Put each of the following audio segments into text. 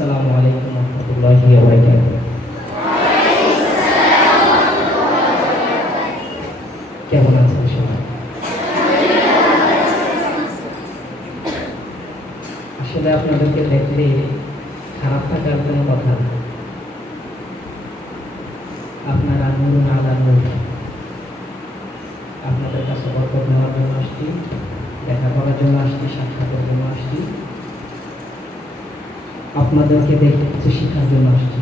আসসালামু আলাইকুম রহমতুল্লাহি ওয়া বারাকাতুহু। কেমন আছেন সবাই? আসলে আপনাদেরকে দেখলে খারাপ থাকার কোনো কথা না। আপনারা নূরুন আলা নূর। আপনাদের কাছে বরকত নেওয়ার জন্য আসছি, দেখা করার জন্য আসছি, সাক্ষাতের জন্য আসছি, আপনাদেরকে দেখে কিছু শেখার জন্য আসছি।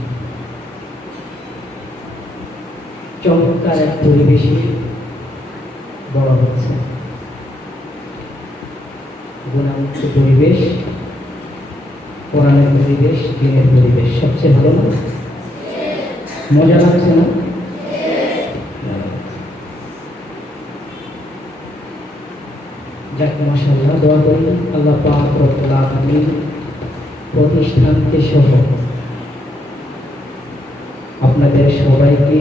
চমৎকার এক পরিবেশে বড় হচ্ছে, গুণামুক্ত পরিবেশ, কোরআনের পরিবেশ, দিনের পরিবেশ। সবচেয়ে ভালো না? মজা লাগছে না? যাক, মাশাআল্লাহ। দোয়া করি আল্লাহ পাক রব্বুল আলামিন প্রতিষ্ঠানকে সহ আপনাদের সবাইকে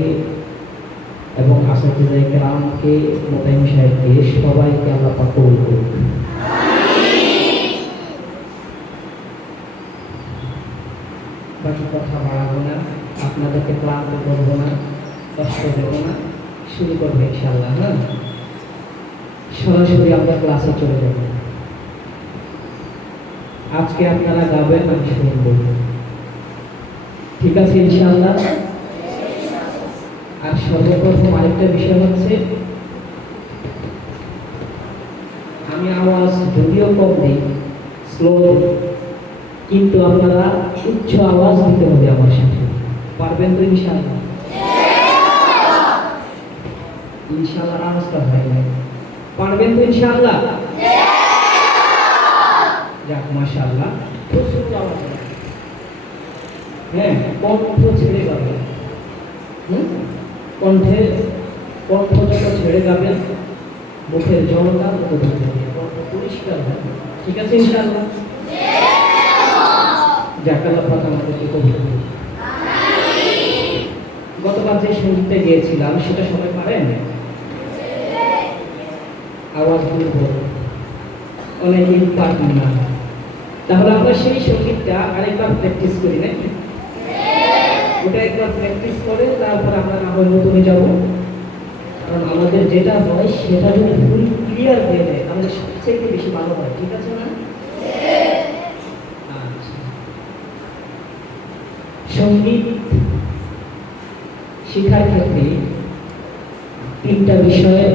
এবং আসাতিজায়ে কেরামকে, মোতায়েম সাহেবকে, সবাইকে আল্লাহ পাক কবুল করুন। বাকি কথা বাড়াবো না, আপনাদেরকে ক্লান্ত করবো না, কষ্ট দেবো না, শুরু করবো ইনশাআল্লাহ। হ্যাঁ, সরাসরি আমরা ক্লাসে চলে যাব। আজকে আপনারা গাবেন, আমি শুনবো, ঠিক আছে ইনশাআল্লাহ? আর সর্বপ্রথম আরেকটা বিষয় হচ্ছে, আমি আওয়াজ যদিও কম দিই, স্লো দিই, কিন্তু আপনারা উচ্চ আওয়াজ দিতে হবে আমার সাথে। পারবেন তো ইনশাআল্লাহ? ইনশাআল্লাহ আওয়াজটা হয় না। পারবেন তো ইনশাআল্লাহ? যাক, মাশাআল্লাহ। প্রচুর আওয়াজ। হ্যাঁ, কণ্ঠ ছেড়ে গাবেন। কণ্ঠ যত ছেড়ে গাবেন, মুখের জড়তা তত থাকবে, কণ্ঠ পরিষ্কার হবে। ঠিক আছে ইনশাআল্লাহ? যাক, আল্লাহ পাক আমাদেরকে কবুল করুন। গতবার যে সঙ্গীতটা গিয়েছিলাম সেটা সবাই পারেন? আওয়াজ দুর্বল, অনেকেই পারেন না। তাহলে আমরা সেই সঙ্গীতটা আরেকবার প্র্যাকটিস করি নাকি? ওটা একবার প্র্যাকটিস করে তারপর আমরা না হয় নতুনে যাব। কারণ আমাদের যেটা হয় সেটা যদি ফুল ক্লিয়ার হয়ে যায় তাহলে সবচেয়ে বেশি ভালো হয়। ঠিক আছে না? আচ্ছা, সঙ্গীত শেখার ক্ষেত্রে তিনটা বিষয়ে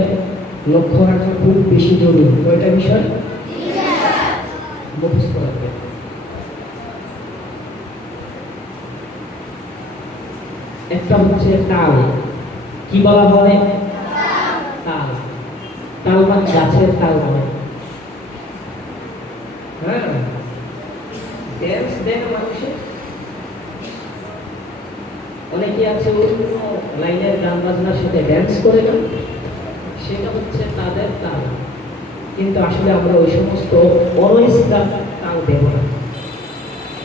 লক্ষ্য রাখা খুব বেশি জরুরি। কয়টা বিষয়? মুখস্থ রাখবে। একটা হচ্ছে তাল। কি বলা হয়? তাল। তাল মানে গাছের তাল মানে। হ্যাঁ, ড্যান্স দেন মানুষে অনেকে আছে, অন্য লাইনের গান বাজনার সাথে ড্যান্স করে না, সেটা হচ্ছে তাদের তাল। কিন্তু আসলে আমরা ওই সমস্ত অনৈস্কার তাল দেব না।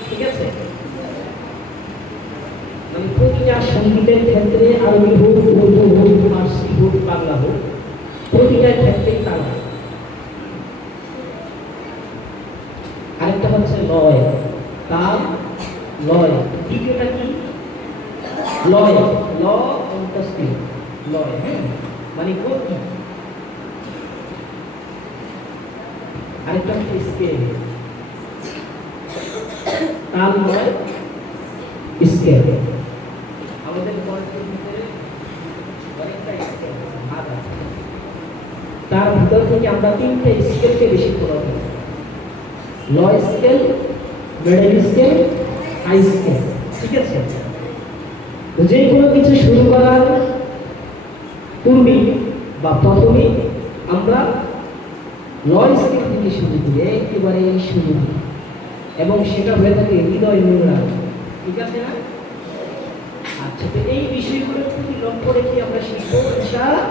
ঠিক আছে? মানে প্রতিটা সঙ্গীতের ক্ষেত্রে, আরবি হোক, উর্দু হোক, ফার্সি হোক, বাংলা হোক, প্রতিটা ক্ষেত্রেই তাল। আরেকটা হচ্ছে লয়। তাল, লয়। দ্বিতীয়টা কি? লয়। ল অন্তস্থির লয়। হ্যাঁ, মানে গতি। আরেকটা হচ্ছে স্কেল। তাল, লয়, স্কেল। আমাদের কণ্ঠের ভিতরে অনেকটা স্কেল ভাগ আছে। তার ভিতর থেকে আমরা তিনটে স্কেলকে বেশি ফলো করি: low scale, middle scale, high scale. ঠিক আছে? যে কোনো কিছু শুরু করার পূর্বে বা প্রথমে আমরা লয় স্কেল থেকে শুরু করি, একেবারে শুরু, এবং সেটা হয়ে থাকে হৃদয় নোংরা। ঠিক আছে না? আচ্ছা, তো এই বিষয়গুলোর প্রতি লক্ষ্য রেখে আমরা শিখবো ইনশাআল্লাহ।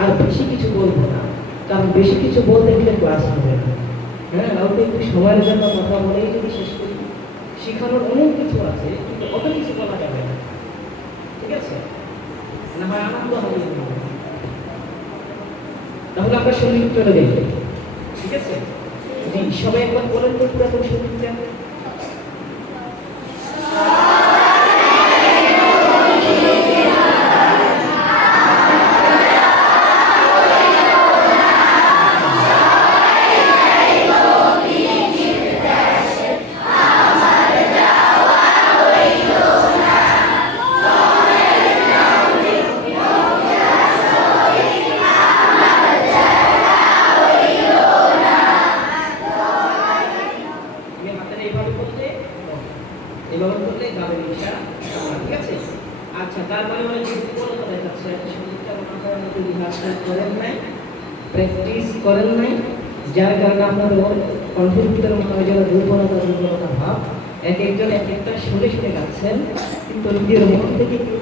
আর বেশি কিছু বলবো না, কারণ বেশি কিছু বলতে গেলে ক্লাস হবে না। হ্যাঁ, অল্প একটু সময়ের জন্য কথা বলেই যদি শেষ করি, শিখানোর অনেক কিছু আছে, কিন্তু অত কিছু বলা যাবে না। ঠিক আছে? না হয় আনন্দ হবে। তাহলে আমরা সঙ্গীত চলে যাই। ঠিক আছে? জি, সবাই একবার বলেন তো পুরাতন সঙ্গীতটা। আচ্ছা, তার মানে যে দুর্বলতা দেখাচ্ছে উচ্চারণ আপনারা মধ্যে রিহার্সাল করেন নাই, প্র্যাকটিস করেন নাই, যার কারণে আপনার কণ্ঠের ভিতরে মনে হয় যেন দুর্বলতা ভাব। এক একজন এক একটা শুনে শুনে গাচ্ছেন, কিন্তু নিজের মন থেকে কেউ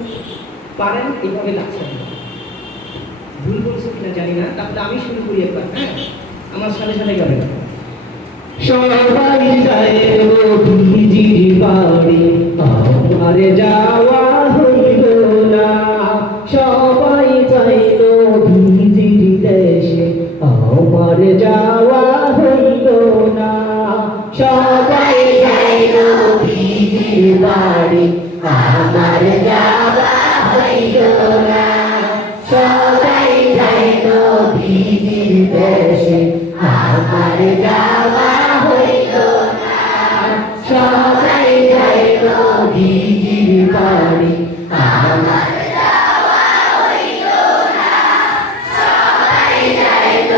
পারেন এইভাবে গাচ্ছেন না। ভুল বলছে কিনা জানি না, তাহলে আমি শুরু করি একবার। হ্যাঁ, আমার সাথে সাথে গাবেন। সবাই যায় ভিজির বাড়ি, আমার যাওয়া হইল না। সবাই যাইল ভিজির দেশে, আমার যাওয়া হইল না। সবাই যাইল ভিজির বাড়ি, আমার যাওয়া হইল না। সবাই যাইল ভিজির দেশে, আমার যাওয়া হইল না। সবাই যাইল ভিজির বাড়ি, আমার যাওয়া হইল না। সবাই যাইল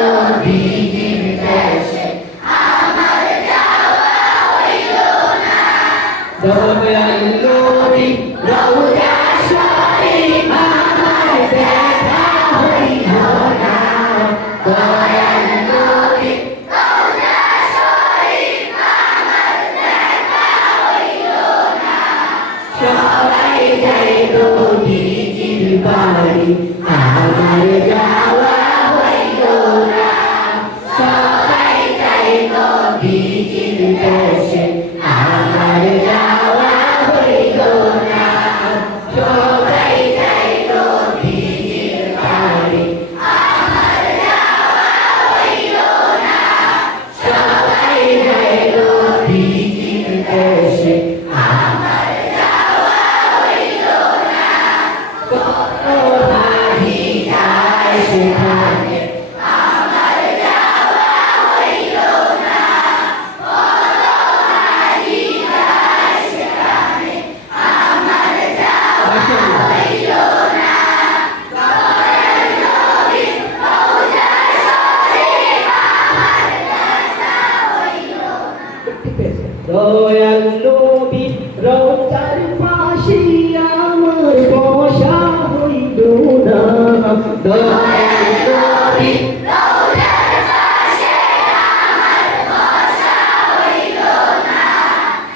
ভিজির দেশে, আমার যাওয়া হইল না। দয়াল নবী রওজা শরীফ, আমার দেখা হইল না। দয়াল নবী রওজা শরীফ, আমার দেখা হইল না। সবাই যাইল ভিজির বাড়ি, আমার যাওয়া হইল না। সবাই যাইল ভিজির দেশে, আমার যাওয়া হইল না। সবাই যাইল ভিজির বাড়ি, আমার যাওয়া হইল না। সবাই যাইল ভিজির দেশে, আমার যাওয়া হইল না। কত হাজি যায় সেখানে, আমার যাওয়া হইল না। কত হাজি যায় সেখানে, আমার যাওয়া হইল না। দয়াল নবী রওজা শরীফ, আমার দেখা হইল না। দয়াল নবী রওজার পাশে, আমার বসা হইল না। দয়াল নবী রওজার পাশে, আমার বসা হইল না।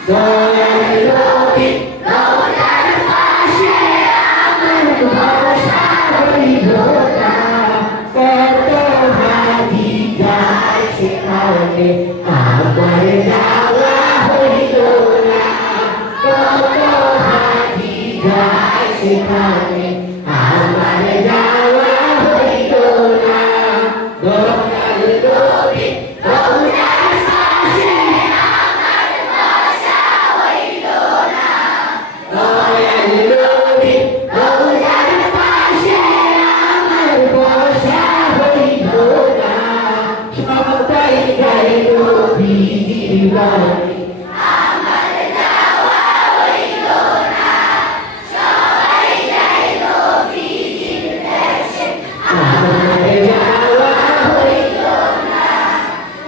দয়াল নবী রওজার পাশে, আমার বসা হইল না। কত হাজি যায় সেখানে, আমার যাওয়া হইল না। কত হাজি যায় সেখানে, আমার যাওয়া হইল না। দয়াল নবী রওজার পাশে, আমার বসা হইল না। দয়াল নবী রওজার পাশে, আমার বসা হইল না। সবাই যাইল ভিজির বাড়ি, আমার যাওয়া হইল না। সবাই যাইল ভিজির দেশে, আমার যাওয়া হইল না।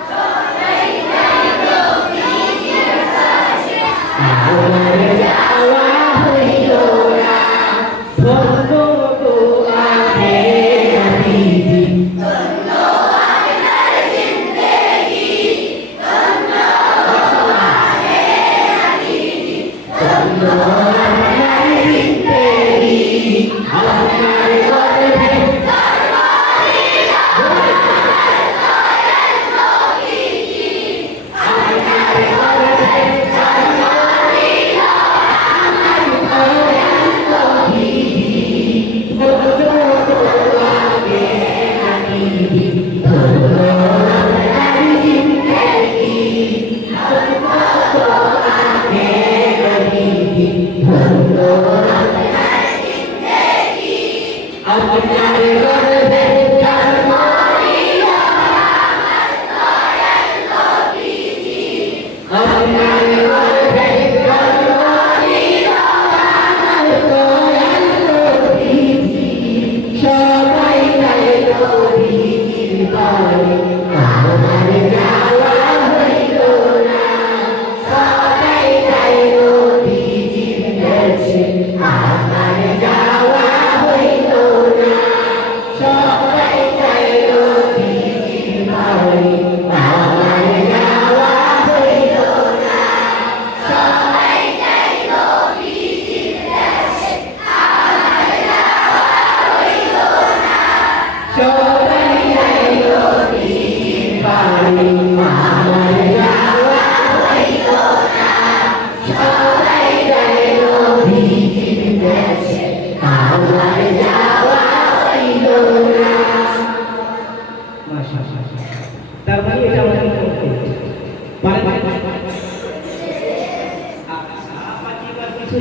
সবাই যাইল ভিজির দেশে, আমার যাওয়া হইল না। ধন্য তো আগে নবীজি, ধন্য আপনার জিন্দেগি, ধন্য আগে নবীজি, ধন্য আপনার জিন্দেগি। আপনার গর্ভে জন্ম দিল আমার দয়াল নবীজি। আপনার গর্ভে জন্ম দিল আমার দয়াল নবীজি। ধন্য আগে নবীজি, ধন্য আপনার জিন্দেগি, ধন্য আগে নবীজি, ধন্য আপনার জিন্দেগি। আপনার গর্ভে জন্ম দিল আমার দয়াল নবীজি। আপনার গর্ভে জন্ম দিল আমার দয়াল নবীজি। সবাই যাইল ভিজির বাড়ি, আমার যাওয়া হইল না। সবাই যাইল ভিজির দেশে, আমার যাওয়া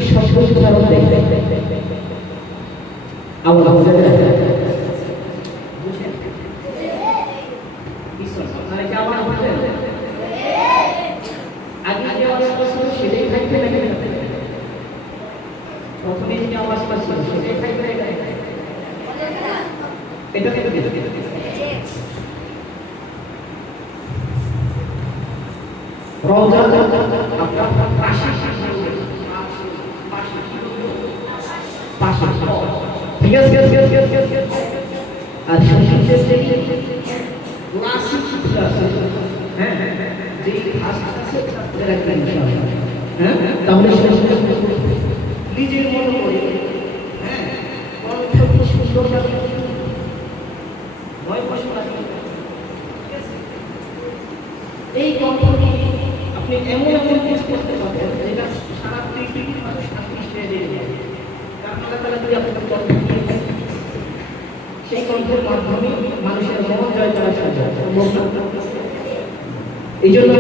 শব্দ উচ্চারণ দেখবে আল্লাহ বুঝেন আপনারা কি আবার বুঝেন আগে যে আওয়াজ করছিল সেটাই থাকবে নাকি প্রথমে যে আওয়াজ করছিল সেটাই থাকবে এটা রওজা আপনার পাশে ঠিক আছে আর তাহলে নিজের মনে করে সুন্দর এই কণ্ঠটি আপনি এমন কাজ করতে পারবেন যেটা সারা পৃথিবীর মানুষ শান্তি দিয়ে যায় কারণ আল্লাহ তাআলা যদি আপনাকে কণ্ঠ দিয়ে সেই কণ্ঠের মাধ্যমে মানুষের মন জয় করা সম্ভব। এই জন্য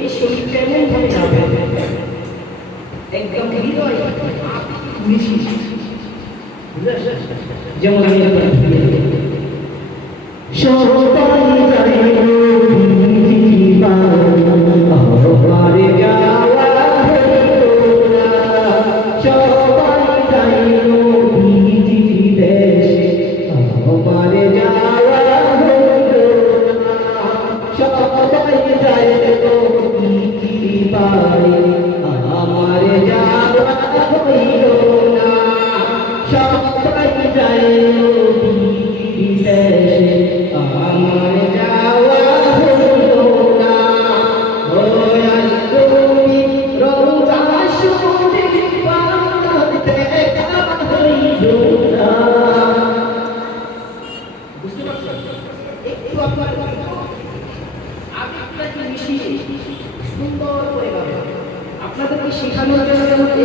এই শরীরটা এমন ভাবে যাবে একদম হৃদয় যেমন আমি আপনাদেরকে শেখানোর জন্য যেমন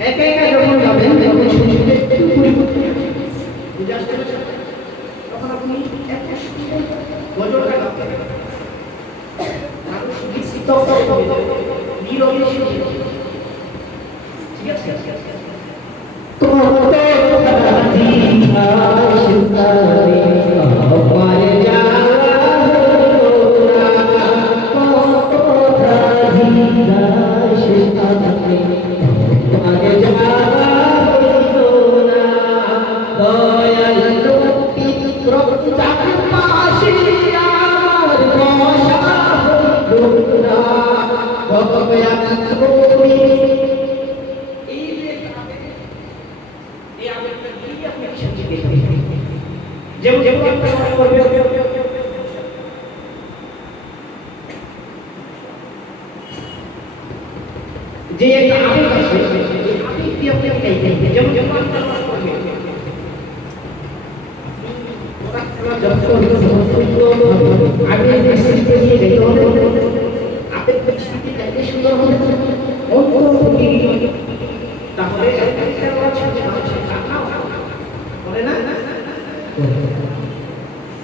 একা একা যখন যাবেন তখন তখন আপনি ঠিক আছে যে একটা আবেগ আছে আবেগ দিয়ে আপনি গাইতে যেমন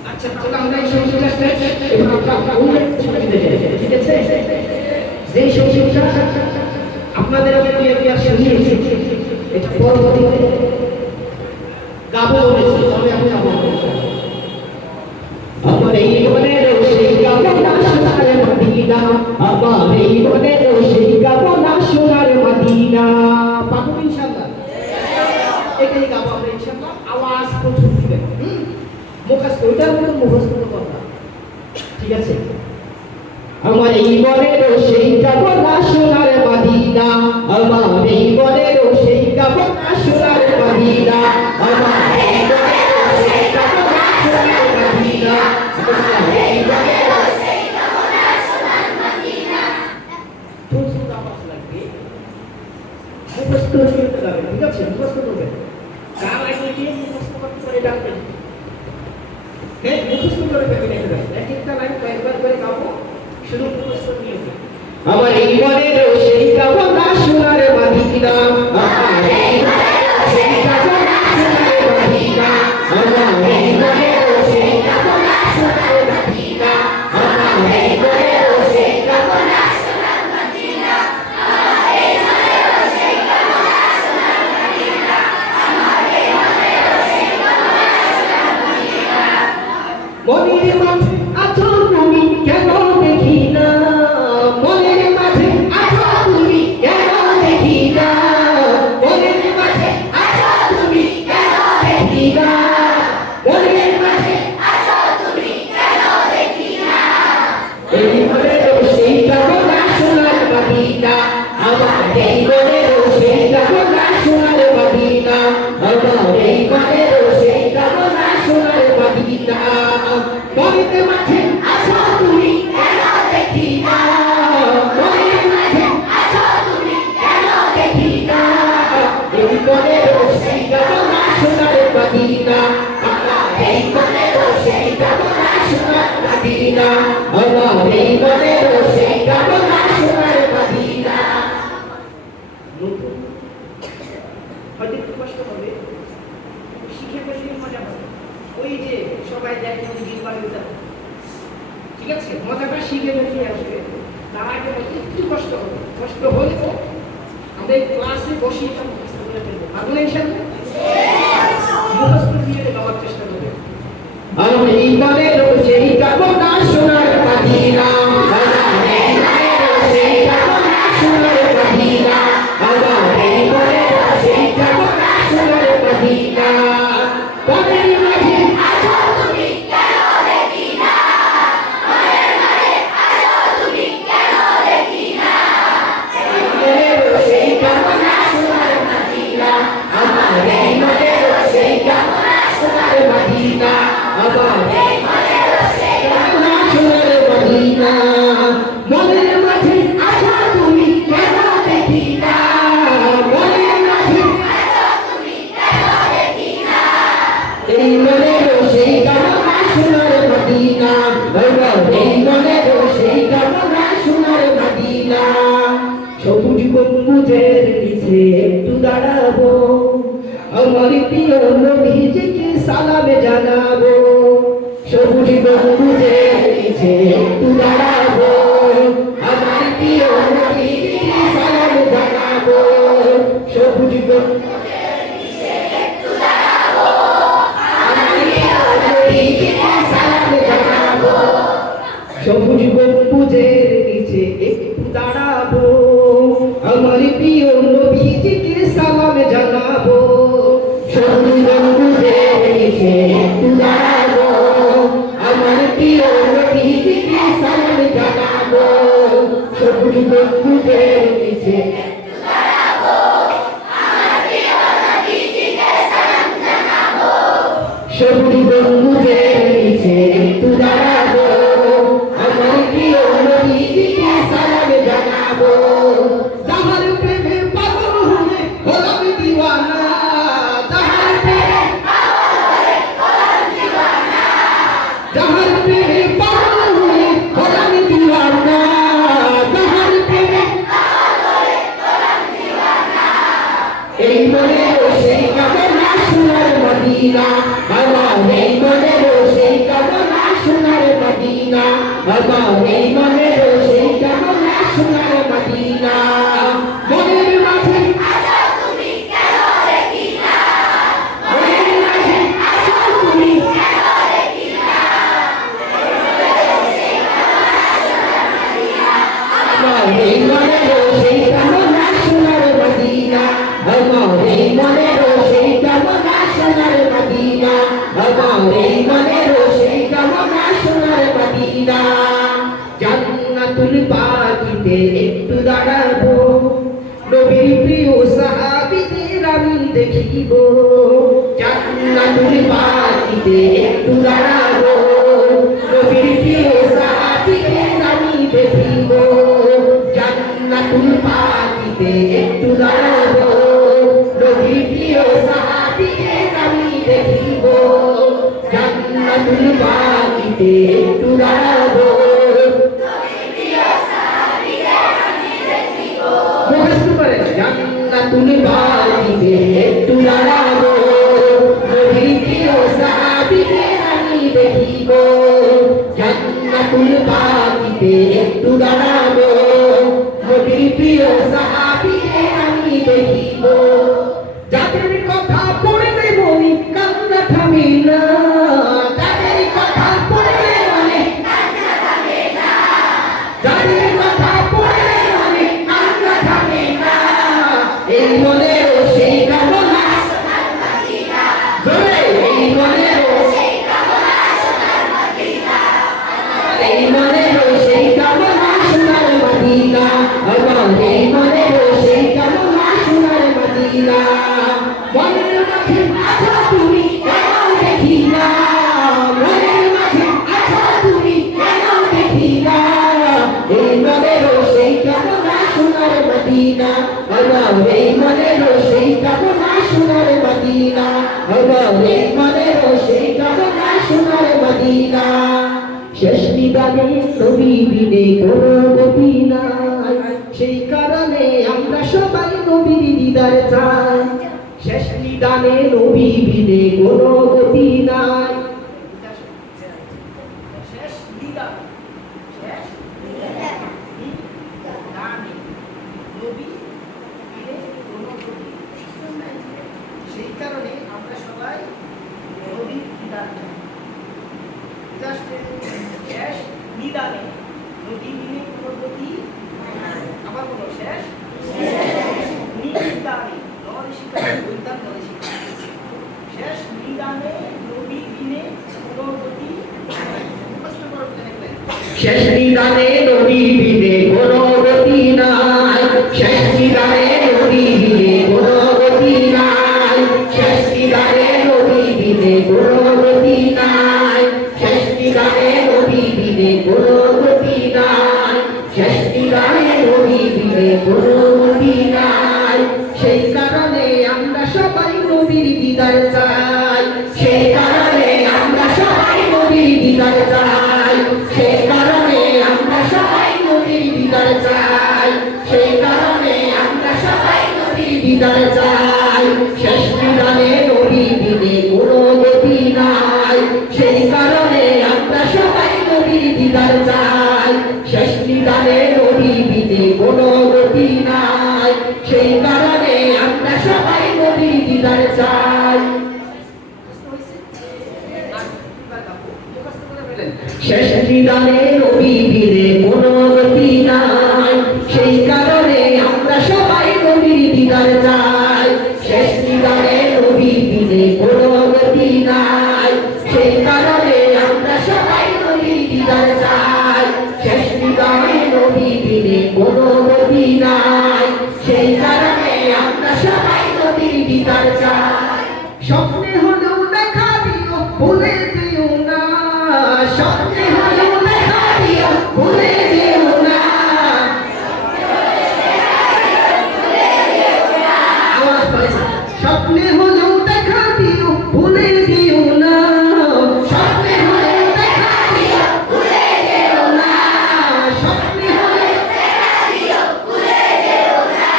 আচ্ছা তাহলে আমরা এই সংখ্যাটা ঠিক আছে যেই সংখ্যাটা আপনাদের আমি শুনিয়েছি এটা পরবর্তীতে গাবো বলেছি তবে আমি গাবো আমার এই মনের সেই গাবো না সোনার মদিনা আমার এই মনের সেই গাবো না সোনার মদিনা পাবো ইনশাআল্লাহ এটাই গাবো আমরা ইনশাআল্লাহ আওয়াজ প্রচুর দিবেন মুখস্থ ওইটার মতো মুখস্থ কথা ঠিক আছে আমার এই মনের সেই গাবো না সোনার মদিনা আমার এই মনের সেই গাবো না সোনার মদিনা আমার এই মনের সেই গাবো না সোনার মদিনা আমার এই মনের সেই গাবো না সোনার মদিনা প্রচুর আওয়াজ লাগবে মুখস্থ করতে যাবে ঠিক আছে মুখস্থ করবে গান লাগিয়ে মুখস্থ করতে পারে ডাকবেন হ্যাঁ মুখস্থ করে ফেলবেন এক একটা লাইন কয়েকবার করে গাবো শুধু মুখস্থ নিয়ে আমার এই মনের সেই গাবো না সোনার মদিনা আমার এই মনের সেই গাবো না সোনার মদিনা আমার এই মনের সেই গাবো না সোনার মদিনা আমার এই মনের সেই গাবো না সোনার মনের মাঝে আছো তুমি কেন দেখি না, মনের মাঝে আছো তুমি কেন দেখি না, মনের মাঝে আছো তুমি কেন দেখি না, মনের মাঝে আছো তুমি কেন দেখি না। এই মনেরও সেই কামনা সোনার মদিনা, আমার এই মনেরও সেই কামনা সোনার মদিনা, আমার এই মনেরও সেই কামনা সোনার মদিনা। মনের মাঝে আছো তুমি কেন দেখি না, মনের মাঝে আছো তুমি কেন দেখি না, এই মনেরও সেই কামনা সোনার মদিনা, আমার এই মনেরও সেই কামনা সোনার মদিনা, আমার এই মনেরও সেই কামনা সোনার মদিনা। নতুন হয়তো একটু কষ্ট হবে, শিখে বসে মজা হবে। ওই যে সবাই দেখে দিন বাড়িতে, ঠিক আছে, মজাটা শিখে বসে আসবে, তার আগে হয়তো একটু কষ্ট হবে। কষ্ট হলেও আমাদের ক্লাসে বসে এটা মুখস্থ করে ফেলবো, আগুন হিসাবে মুখস্থ দিয়ে দেওয়ার চেষ্টা করবে। আমার এই মনেরও সেই কামনা সোনার মদিনা, আমার এই মনেরও সেই কামনা সোনার মদিনা, আমার এই মনেরও সেই কামনা সোনার মদিনা। মনের মাঝে আছো তুমি কেন দেখি না, মনের মাঝে আছো তুমি কেন দেখি না, মনেরও সেই কামনা সোনার মদিনা, আমার এই মনেরও সেই কামনা সোনার মদিনা, আমার এই মনেরও সেই কামনা সোনার মদিনা। মনের মাঝে আছো তুমি কেন দেখি না, মনের মাঝে আছো তুমি কেন দেখি না, এই মনেরও সেই কামনা সোনার মদিনা, আমার এই মনেরও সেই কামনা সোনার মদিনা। সবুজ গম্বুজের নিচে একটু দাঁড়াবো, আমার প্রিয় নবীজিকে সালাম জানাবো। সবুজ গম্বুজের নিচে একটু দাঁড়াবো, আমার প্রিয় নবীজিকে সালাম জানাবো। সবুজ গম্বুজের নিচে একটু দাঁড়াবো, আমার প্রিয় নবীজিকে সালাম জানাবো। সবুজ গম্বুজের নিচে একটু দাঁড়াবো, আমার প্রিয় নবীজিকে সালাম জানাবো। সবুজ গম্বুজের নিচে একটু দাঁড়াবো, আমার প্রিয় নবীজিকে সালাম জানাবো। সবুজ গম্বুজের নিচে একটু দাঁড়াবো, আমার প্রিয় নবীজিকে সালাম জানাবো। সবুজ গম্বুজের নিচে একটু দাঁড়াবো, আমার প্রিয় নবীজিকে সালাম জানাবো। যাহার প্রেমে পাগল হয়ে হলাম দিওয়ানা, যাহার প্রেমে পাগল হয়ে হলাম দিওয়ানা, যাহার প্রেমে পাগল হয়ে হলাম দিওয়ানা, যাহার প্রেমে পাগল হয়ে হলাম দিওয়ানা। এই মনেরও সেই কামনা সোনার মদিনা, আমার এই মনেরও সেই কামনা সোনার মদিনা, আমার এই মনেরও সেই কামনা সোনার মদিনা। মনের মাঝে আছো তুমি কেন দেখি না, মনের মাঝে আছো তুমি কেন দেখি না, আমার এই মনেরও সেই কামনা সোনার মদিনা, আমার এই মনেরও সেই কামনা সোনার মদিনা, আমার এই মনেরও সেই কামনা সোনার মদিনা। জান্নাতুল বাকিতে একটু দাঁড়াবো, নবীর প্রিয় সাহাবীদের আমি দেখিব। জান্নাতুল বাকিতে একটু দাঁড়াবো, নবীর প্রিয় সাহাবীদের আমি দেখিব। জান্নাতুল বাকিতে একটু দাঁড়াবো, নবীর প্রিয় সাহাবীদের আমি দেখিব। জান্নাতুল বাকিতে একটু দাঁড়াবো, জান্নাতুল বাকিতে একটু দাঁড়াবো, নবীর প্রিয় সাহাবীদের আমি দেখিব। জান্নাতুল বাকিতে একটু দাঁড়াবো, নবীর প্রিয় সাহাবীদের আমি দেখিব। যাদের কথা পড়লে মনি কান্না থামে না, যাদের কথা পড়লে শেষ নিদানে নবী বিনে কোনো গতি নাই, সেই কারণে আমরা সবাই নবীর দিদার চাই। শেষ নিদানে নবী বিনে কোনো গতি নাই। শেষ নিদান, শেষ নিদানে নবী বিনে কোনো গতি নাই, সেই কারণে আমরা সবাই নবীর দিদার চাই। শেষ নিদানে নদী বিনে কোনো গতি নাই। আবার বলো, শেষ নিদানে নরে শিকার বৈদান নরে শিকার, শেষ নিদানে নদী বিনে কোনো গতি নাই। কষ্ট করে দেখবেন, শেষ নিদানে নদী বিনে কোনো গতি নাই, শেষ নিদানে নদী বিনে কোনো গতি নাই, শেষ নিদানে নদী বিনে কোনো গতি নাই, শেষ নিদানে নবী বিনে কোনো গতি নাই, শেষ নিদানে নবী বিনে কোনো গতি নাই। সেই কারণে আমরা সবাই নবীর দিদার চাই, সেই কারণে আমরা সবাই নবীর দিদার চাই, সেই কারণে আমরা সবাই নবীর দিদার চাই, সেই কারণে আমরা সবাই নবীর দিদার চাই। শেষ নিদানে নবী বিনে কোনো গতি নাই, সেই কারণে আমরা সবাই নবীর দিদার চাই। শেষ নিদানে নবী বিনে কোনো গতি নাই, সেই কারণে আমরা সবাই নবীর দিদার চাই। শেষ নিদানে নবী বিনে কোনো গতি নাই, সেই কারণে আমরা সবাই নবীর দিদার চাই। শেষ নিদানে নবী বিনে কোনো গতি নাই, সেই কারণে আমরা সবাই নবীর দিদার চাই। শেষ নিদানে নবী বিনে কোনো গতি নাই, সেই কারণে আমরা সবাই নবীর দিদার চাই। স্বপ্নে হলেও দেখা দিও ভুলে দিও না, স্বপ্নে হলেও দেখা দিও ভুলে দিও না, স্বপ্নে হলেও দেখা দিও ভুলে দিও না, স্বপ্নে হলেও দেখা দিও ভুলে দিও না, স্বপ্নে হলেও দেখা দিও ভুলে দিও না।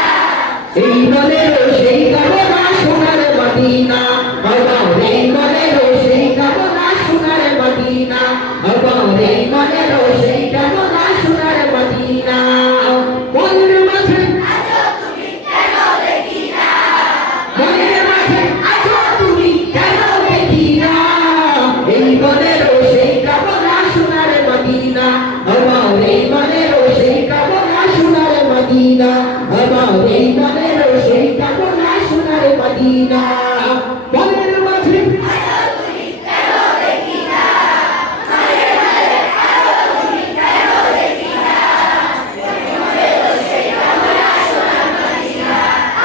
এই মনেরও সেই কামনা সোনার মদিনা, আবার এই মনেরও সেই কামনা সোনার মদিনা, আবার এই মনেরও সেই কামনা সোনার মদিনা। মনের মাঝে আছো তুমি কেন দেখি না, মনের মাঝে আছো তুমি কেন দেখি না, এই মনেরও সেই কামনা সোনার মদিনা, আবার এই মনেরও সেই কামনা সোনার মদিনা, আবার এই মনেরও সেই কামনা সোনার মদিনা। মনের মাঝে আছো তুমি কেন দেখি না, মনের মাঝে আছো তুমি কেন দেখি না, এই মনেরও সেই কামনা সোনার মদিনা,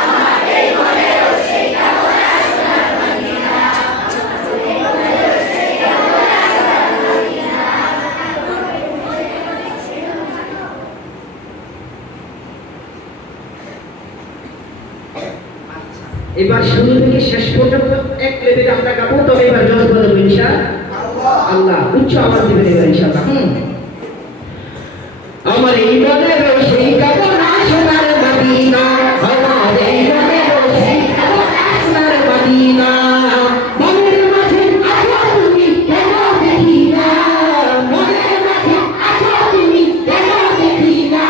আমার এই মনেরও সেই কামনা সোনার মদিনা, এই মনেরও সেই কামনা সোনার মদিনা। এবার শুরু থেকে শেষ পর্যন্ত এক লেভেলে আমরা গাবো, তবে এবার জোর বলবো ইনশাআল্লাহ। আল্লাহ উচ্চ আওয়াজ দিবেন এবার ইনশাআল্লাহ। আমার এই মনেরও সেই কামনা সোনার মদিনা, আমার এই মনেরও সেই কামনা সোনার মদিনা। মনের মাঝে আছো তুমি কেন দেখি না, মনের মাঝে আছো তুমি কেন দেখি না,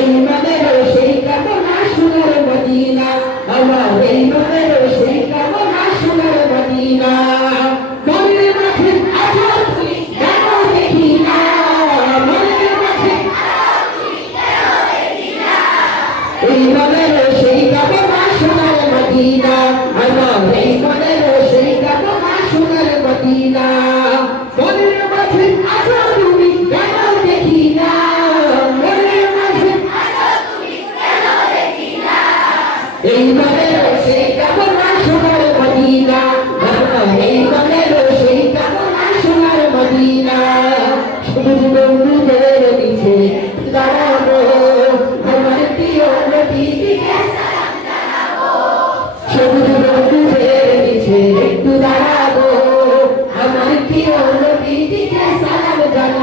এই মনেরও সেই কামনা সোনার মদিনা, আমার এই মনেরও সেই কামনা সোনার মদিনা। মনের মাঝে আছো তুমি কেন দেখি না, মনের মাঝে আছো তুমি কেন দেখি না, এই মনেরও সেই কামনা সোনার মদিনা, আমার এই মনেরও সেই কামনা সোনার মদিনা। মনের মাঝে আছো তুমি কেন দেখি না, মনের মাঝে আছো তুমি কেন দেখি না, এই মনেরও সেই কামনা সোনার মদিনা, আমার এই মনেরও সেই কামনা সোনার মদিনা। সবুজ বন্ধুদের নিচে দাঁড়াবো, আমার প্রিয় নবীকে সালাম জানাবো, সবুজ বন্ধুদের নিচে একটু দাঁড়াবো, আমার প্রিয় নবীকে সালাম জানাবো।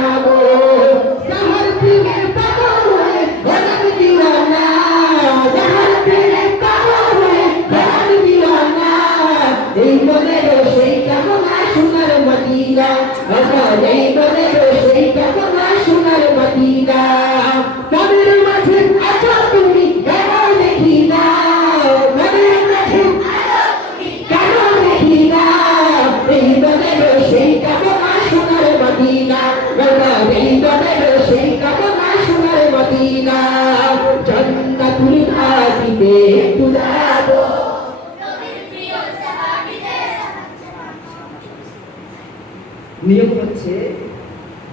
নিয়ম হচ্ছে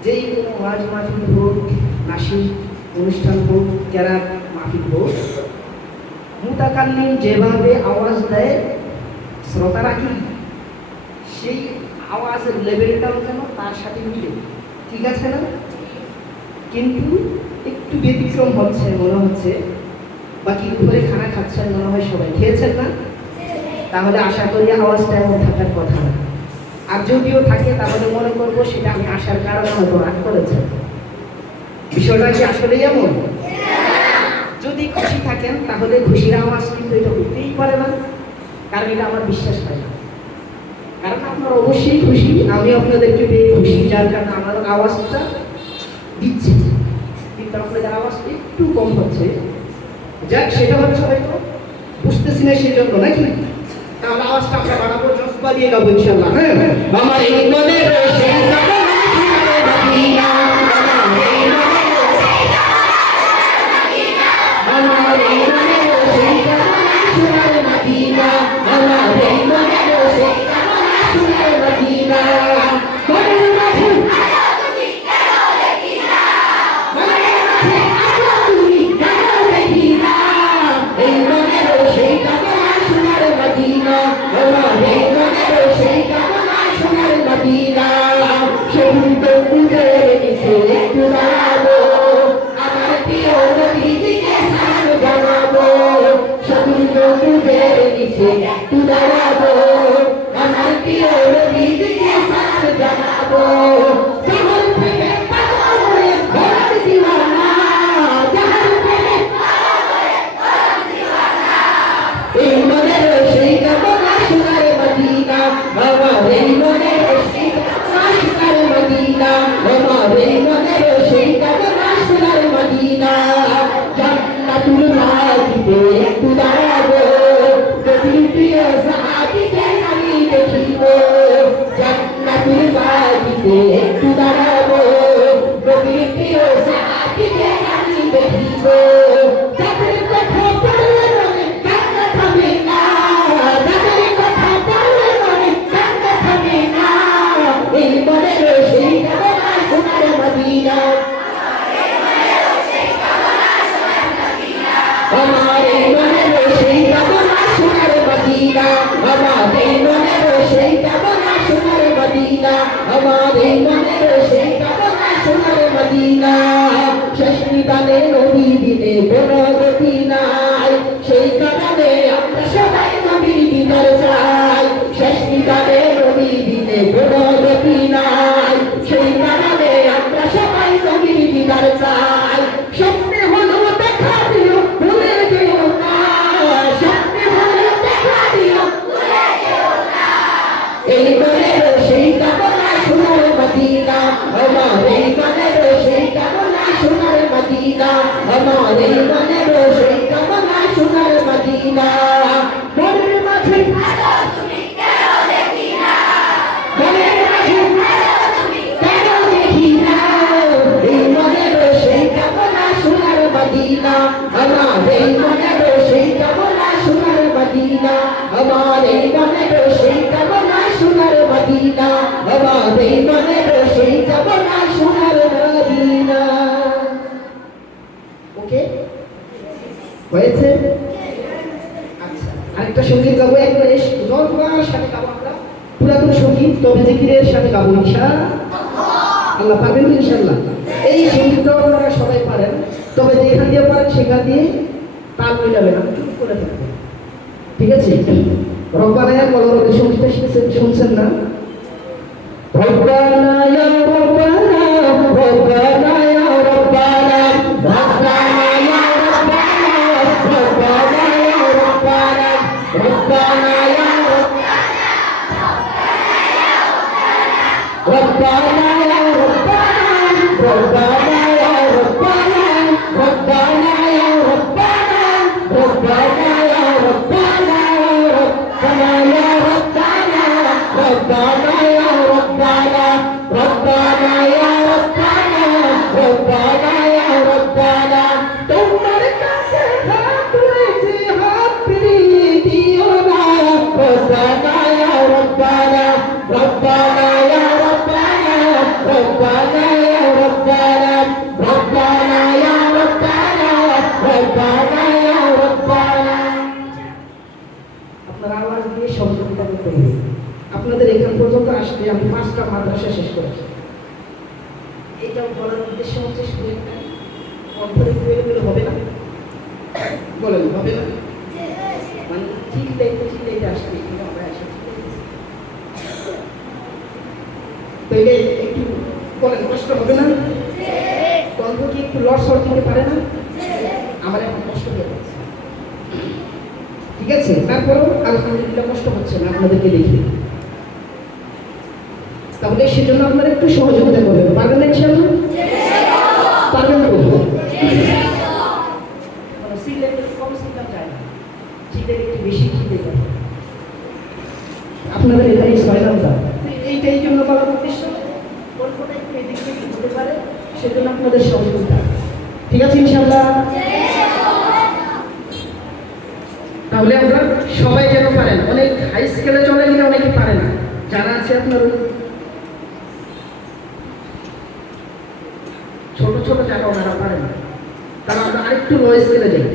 যেই কোনো ওয়াজ মাহফিল হোক, নাসিক অনুষ্ঠান হোক, কেরাত মাহফিল হোক, মুতাকাল্লিম যেভাবে আওয়াজ দেয় শ্রোতারা কি সেই আওয়াজের লেভেলটাও যেন তার সাথে মিলে, ঠিক আছে না? কিন্তু একটু ব্যতিক্রম হচ্ছে মনে হচ্ছে, বাকি উপরে খানা খাচ্ছেন মনে হয়, সবাই খেয়েছেন না? তাহলে আশা করি আওয়াজটা এমন থাকার কথা না। আর যদিও থাকে তাহলে মনে করবো সেটা আমি আসার কারণে হয়তো রাগ করেছেন। বিষয়টা কি আসলে এমন? যদি খুশি থাকেন তাহলে খুশির আওয়াজ কিন্তু এটা হইতেই পারে না, কারণ এটা আমার বিশ্বাস হয় না। কারণ আপনারা অবশ্যই খুশি, আমি আপনাদেরকে পেয়ে খুশি, যার কারণে আমার আওয়াজটা দিচ্ছে, কিন্তু আপনাদের আওয়াজ একটু কম হচ্ছে। যাক, সেটা হচ্ছে হয়তো বুঝতেছি না সেই জন্য, নাকি? তাহলে আওয়াজটা আমরা বাড়াবো, জজবা দিয়ে গাবো ইনশাআল্লাহ। হ্যাঁ, আমার এই মনের সেই মদিনা, আমার এই মনের সেই সোনার মদিনা, আমার এই মনের সেই সোনার মদিনা, মনের মাঝে আলো তুমি কেন দেখি না, মনের মাঝে আলো তুমি কেন দেখি না, এই মনের সেই সোনার মদিনা, আমার এই মনের সেই সোনার মদিনা, শহীদ বুঝের নিচে একটু দাঁড়াবো, আমার প্রিয় নবীজিকে সালাম জানাবো, শহীদ বুঝের নিচে একটু দাঁড়াবো, আমার প্রিয় নবীজিকে সালাম জানাবো, জাহান প্রেমে পাগল হয়ে ঘোর দিওয়ানা, জাহান প্রেমে পাগল হয়ে ঘোর দিওয়ানা, এই মনের সেই সোনার মদিনা, আমার এই মনের সেই সোনার মদিনা, আমার এই মনের সেই সোনার মদিনা, জান্নাতুল বাগিতে একটু দাঁড়াবো, নবীর প্রিয় সাহাবীকে আমি দেখিব, জান্নাতুল বাগিতে একটু দাঁড়াবো, নবীর প্রিয় সাহাবীকে আমি দেখিব, যাদের কথা বললে মনে কান্না থামে না, যাদের কথা বললে মনে কান্না থামে না, এই মনের সেই সোনার মদিনা, আমার এই মনের সেই সোনার মদিনা, আমার এই মনের সেই সোনার মদিনা, আমার এই মনের সেই সোনার মদিনা, শেষ নিদানে নবী দিনে কোনো গতি নাই, সেই কারণে আমরা সবাই নবীর দিদার চাই, শেষ নিদানে নবী দিনে কোনো গতি নাই, সেই কারণে আমরা সবাই নবীর দিদার চাই, স্বপ্নে হলো দেখা দিও ভুলে যেও না, স্বপ্নে হলো দেখা দিও ভুলে যেও না, এই মনের সেই সোনার মদিনা, আমার এই মনের সেই সোনার মদিনা, আমার এই মনের সেই সোনার মদিনা, মনের মাঝে আলো তুমি কেন দেখি না, মনের মাঝে আলো তুমি কেন দেখি না, এই মনের সেই সোনার মদিনা, আমার এই মনের সেই সোনার মদিনা, আমার এই মনের সেই সোনার মদিনা, আমার এই মনের সেই সোনার মদিনা। ওকে, হয়েছে? আচ্ছা, আরেকটা সঙ্গীত গাবো, একবারে জজবার সাথে গাবো আমরা, পুরাতন সঙ্গীত, তবে জিকিরের সাথে গাবো ইনশাআল্লাহ। পারবেন তো ইনশাআল্লাহ? এই সঙ্গীতটাও আপনারা সবাই পারেন, তবে যেখান দিয়ে পারেন সেখান দিয়ে তাল মিলাবে না, চুপ করে থাকবেন, ঠিক আছে? রব্বানা ইয়া কলরবের সঙ্গীতটা শুনছেন না? রব্বানা ইয়া রব্বানা, রব্বানা ইয়া রব্বানা, রব্বানা ইয়া রব্বানা, রব্বানা ইয়া রব্বানা, রব্বানা ইয়া রব্বানা, রব্বানা ইয়া রব্বানা, রব্বানা ইয়া রব্বানা, রব্বানা ইয়া রব্বানা, রব্বানা ইয়া রব্বানা, রব্বানা ইয়া রব্বানা, রব্বানা ইয়া রব্বানা, রব্বানা ইয়া রব্বানা, রব্বানা ইয়া রব্বানা, তোমার কাছে হাত তুলেছি, হাত ফিরিয়ে দিও না, রব্বানা ইয়া রব্বানা, রব্বানা ইয়া রব্বানা, আসতে আমি 5টা মাদ্রাসা শেষ করেছি। এটা বলার উদ্দেশ্য হচ্ছে শুধু একটা অন্তরে তৈরি হবে না, বলেন হবে না? মানে চিল্লাইতে আসতে আমরা এসেছি, তো এটা একটু বলেন কষ্ট হবে না? গল্প কি একটু লড়সড় দিতে পারে না? আমার এখন কষ্ট হয়ে যাচ্ছে, ঠিক আছে? তারপরেও আলহামদুলিল্লাহ কষ্ট হচ্ছে না আপনাদেরকে দেখে। তাহলে সেজন্য আপনারা একটু সহযোগিতা করবেন, পারবেন না ইনশাআল্লাহ? পারবেন না? বলবো আপনাদের এখানে সহায়তা এইটাই জন্য বলার উদ্দেশ্য গল্পটা একটু এদিক থেকে হতে পারে, সেজন্য আপনাদের সহযোগিতা, ঠিক আছে ইনশাআল্লাহ? তাহলে আমরা সবাই যেন পারেন, অনেক হাই স্কেলে চলে গেলে অনেকে পারে না, যারা আছে আপনার ছোট ছোট জায়গা ওনারা পারে না, তারা আমরা আরেকটু লো স্কেলে যাই।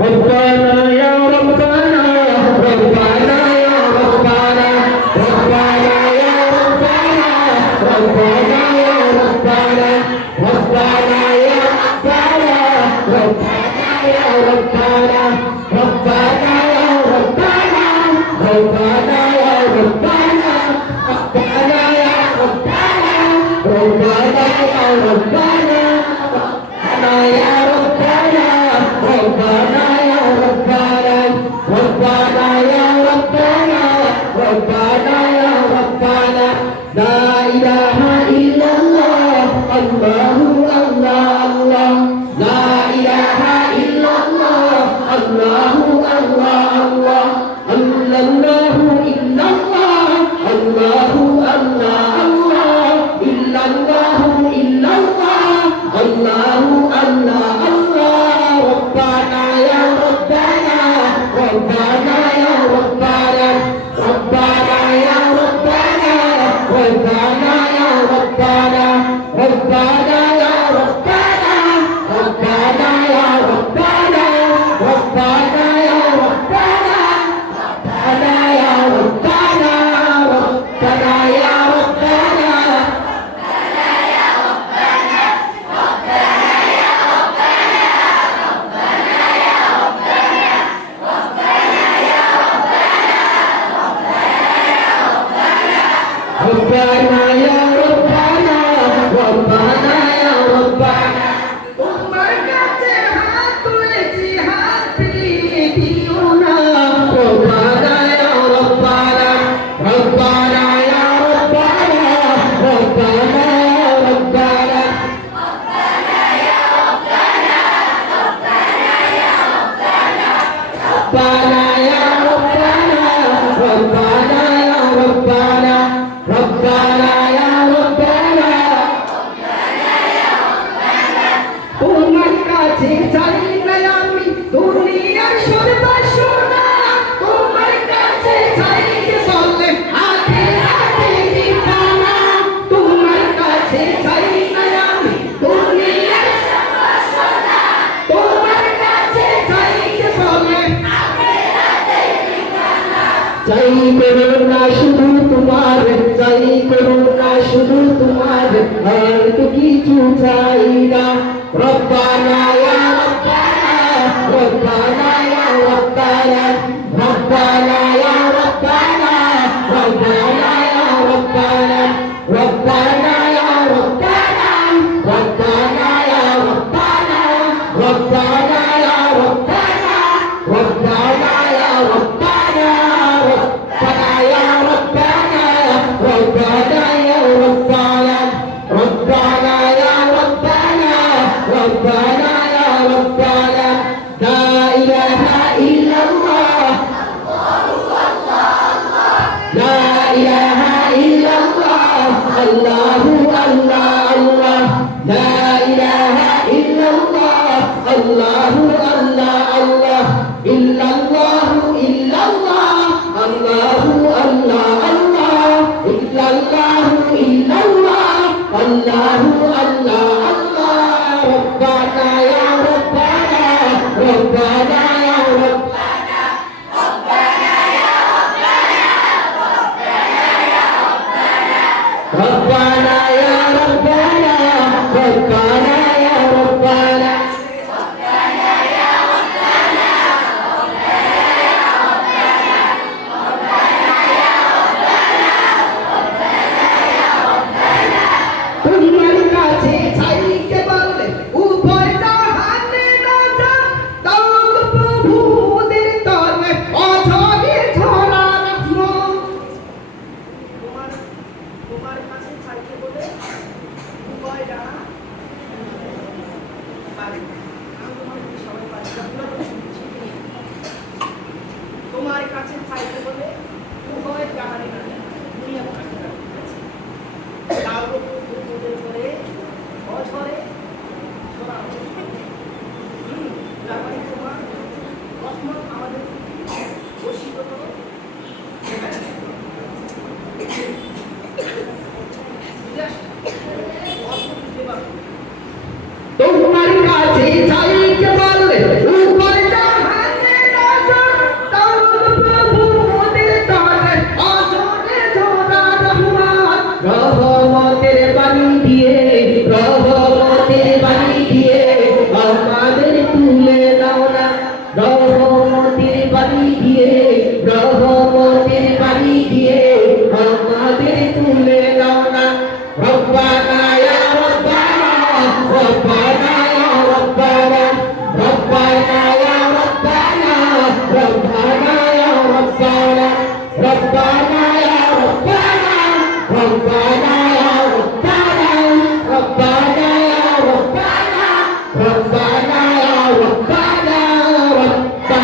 রব্বানা ইয়া রব্বানা রব্বানা ইয়া রব্বানা রব্বানা ইয়া রব্বানা রব্বানা ইয়া রব্বানা রব্বানা ইয়া রব্বানা রব্বানা ইয়া রব্বানা রব্বানা ইয়া রব্বানা রব্বানা ইয়া রব্বানা রব্বানা ইয়া রব্বানা রব্বানা ইয়া রব্বানা يا ربنا ربنا يا ربنا ربنا يا ربنا ربنا يا ربنا لا إله إلا الله الله الله الله لا إله إلا الله الله الله الله الله إلا الله الله الله الله إلا الله إلا الله الله الله الله ربنا يا ربنا ربنا يا ربنا ربنا يا ربنا ربنا يا ربنا ربنا يا ربنا ربنا يا ربنا ربنا يا ربنا ربنا يا ربنا ربنا يا ربنا ربنا يا ربنا ربنا يا ربنا তোমার কাছে হাত তুলেছি হাত ফিরিয়ে দিও না ربنا يا ربنا ربنا يا ربنا ربنا يا ربنا ربنا يا ربنا ربنا يا ربنا ربنا يا ربنا তোমার কাছে চাই না আমি দুনিয়ার সর্বসোনা তোমার কাছে চাইতে বললে হাতে হাতে ঠিকানা তোমার কাছে চাই না আমি দুনিয়ার সর্বসোনা তোমার কাছে চাইতে বললে চাই করো না শুধু তোমার চাই করো না শুধু তোমার আর তো কিছু চাই না রব্বানা ইয়া রব্বানা রব্বানা ইয়া রব্বানা রব্বানা ইয়া রব্বানা রব্বানা ইয়া রব্বানা রব্বানা ইয়া রব্বানা রব্বানা ইয়া রব্বানা রব্বানা ইয়া রব্বানা ربنا يا ربنا ربنا يا ربنا ربنا يا ربنا ربنا يا ربنا ربنا يا ربنا لا إله إلا الله لا إله إلا الله الله الله الله لا إله إلا الله الله الله الله إلا الله إلا الله الله الله الله إلا الله إلا الله الله الله الله ربنا يا ربنا ربنا يا ربنا ربنا يا ربنا ربنا يا ربنا চাই কেবল উপর জাহানে নজর তাওর প্রভু মোদের তরে আসরে জোড়া রহমান রহমতের বাণী দিয়ে রহমতের বাণী দিয়ে আমাদের তুলে নাও না রহমতের বাণী দিয়ে রহমতের বাণী দিয়ে আমাদের তুলে নাও না রব্বানা ইয়া রব্বানা রব্বানা ইয়া রব্বানা রব্বানা ইয়া রব্বানা রব্বানা ইয়া রব্বানা রব্বানা ইয়া রব্বানা রব্বানা ইয়া রব্বানা রব্বানা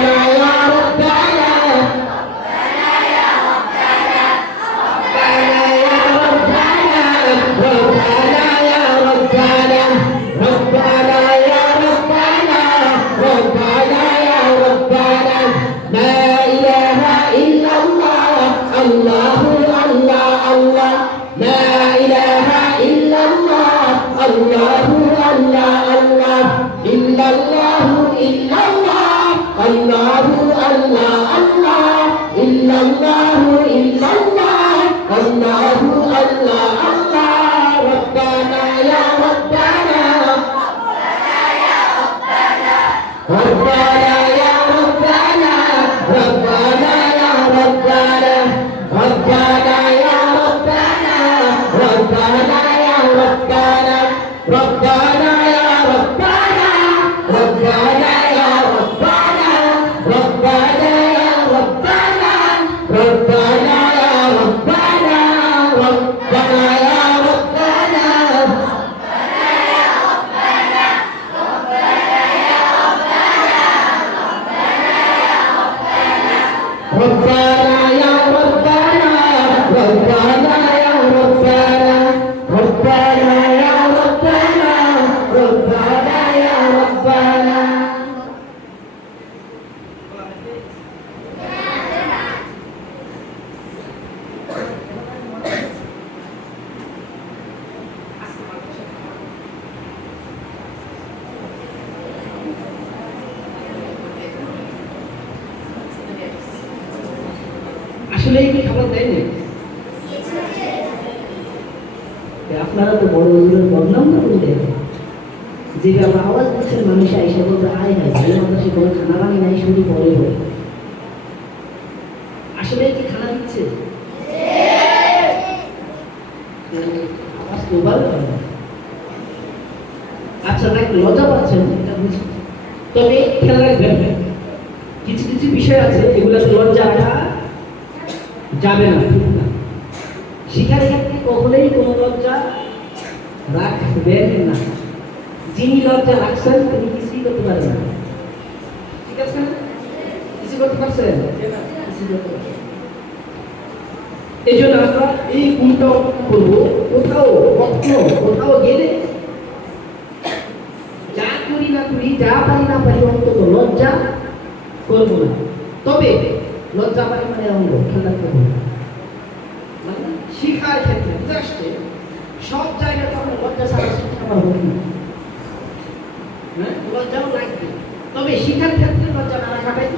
ইয়া রব্বানা রব্বানা ইয়া রব্বানা রব্বানা ইয়া রব্বানা আসলে কি খাবার দেয়নি আপনারা তো বড় ওগুলোর বদনাম না করে দেন যে বাবা আওয়াজ দিচ্ছেন মানুষ আইসা বলতে আয় না ভালো মতো সে কোনো খানা বানি নাই শুধু পরে হয় আসলে কি খানা দিচ্ছে আওয়াজ তো ভালো আচ্ছা দেখ লজ্জা পাচ্ছেন এটা বুঝি তবে খেয়াল রাখবেন কিছু কিছু বিষয় আছে এগুলোতে লজ্জা রাখা যাবে না ঠিক না শিক্ষার ক্ষেত্রে কখনোই কোনো লজ্জা রাখবেন না যিনি লজ্জা রাখছেন তিনি কিছুই করতে পারেন না ঠিক আছে কিছু করতে পারছেন এই জন্য আমরা এই গুণটা করবো কোথাও কখনো কোথাও গেলে যা করি না করি যা পারি না পারি অন্তত লজ্জা করবো না তবে লজ্জা পারি মানে অঙ্গ খেয়াল রাখতে হবে মানে শিক্ষার ক্ষেত্রে বুঝে আসছে সব জায়গায় তো আমরা লজ্জা ছাড়া শিক্ষা পাবো না লজ্জাও লাগবে তবে শিক্ষার ক্ষেত্রে লজ্জা না রাখাটাই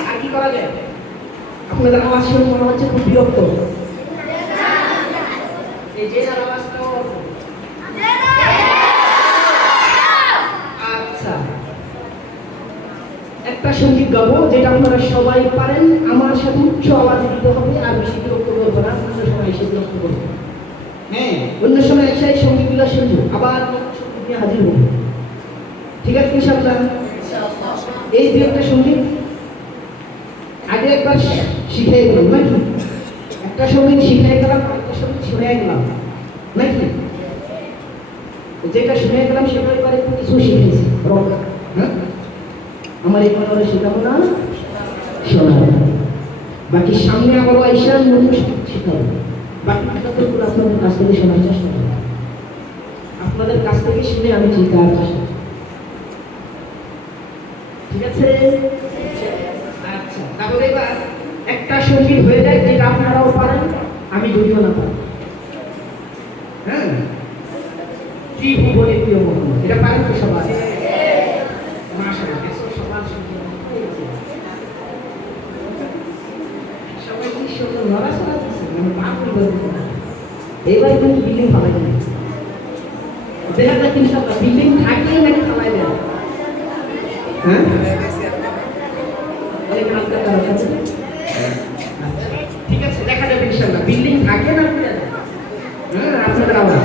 আর কি করা যায় আপনাদের আওয়াজ শুনে মনে হচ্ছে খুব বিরক্ত এই যে আওয়াজটাও আচ্ছা একটা সঙ্গীত গাবো যেটা আপনারা সবাই পারেন আমার সাথে উচ্চ আওয়াজে দিতে হবে আর বেশি বিরক্ত করবো না অন্য সময় এসে বিরক্ত করবো হ্যাঁ অন্য সময় একসাথে সঙ্গীতগুলো শুনবো আবার সঙ্গীত নিয়ে হাজির হবো ঠিক আছে ইনশাআল্লাহ এই যে একটা সঙ্গীত আগে একবার শিখিয়ে গেলাম নাকি একটা সঙ্গীত শিখিয়ে গেলাম একটা সঙ্গীত শুনে গেলাম নাকি যেটা শুনে গেলাম সেটা এবারে কিছু শিখেছি হ্যাঁ আমার এই মনে শেখাবো না শোনা বাকি সামনে আবারও আইসা নতুন শেখাবো বাকি কথাগুলো আপনাদের কাছ থেকে শোনার চেষ্টা করবো আপনাদের কাছ থেকে শুনে আমি শেখার চেষ্টা ঠিক আছে আচ্ছা তাহলে এবার একটা সঙ্গীত হয়ে যায় যেটা আপনারাও পারেন আমি যদিও না পারি হ্যাঁ ত্রিভুবনে প্রিয় মোহাম্মদ, এটা পারেন তো সবাই? মাশাআল্লাহ, এসব সবার সঙ্গে সবাই কি সুন্দর নড়াচড়া করছে, মানে পা পরিবার করছে। এইবার কিন্তু বিল্ডিং ফালাই দেন, দেখা যাক ইনশাআল্লাহ বিল্ডিং থাকলেই নাকি ফালাই দেন। হ্যাঁ, অনেক হালকা করা আছে। ঠিক আছে, দেখা যাবে ইনশাআল্লাহ বিল্ডিং থাকে না পুরো। হ্যাঁ, আপনাদের আওয়াজ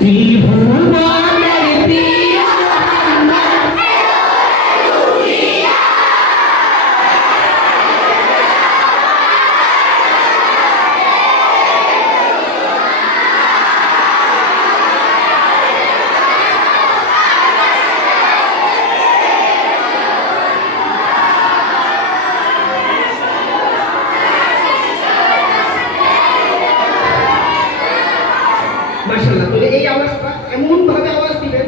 ত্রিভুবনের প্রিয় মোহাম্মদ মাশাআল্লাহ। বলে এই আওয়াজটা এমন ভাবে আওয়াজ দিবেন,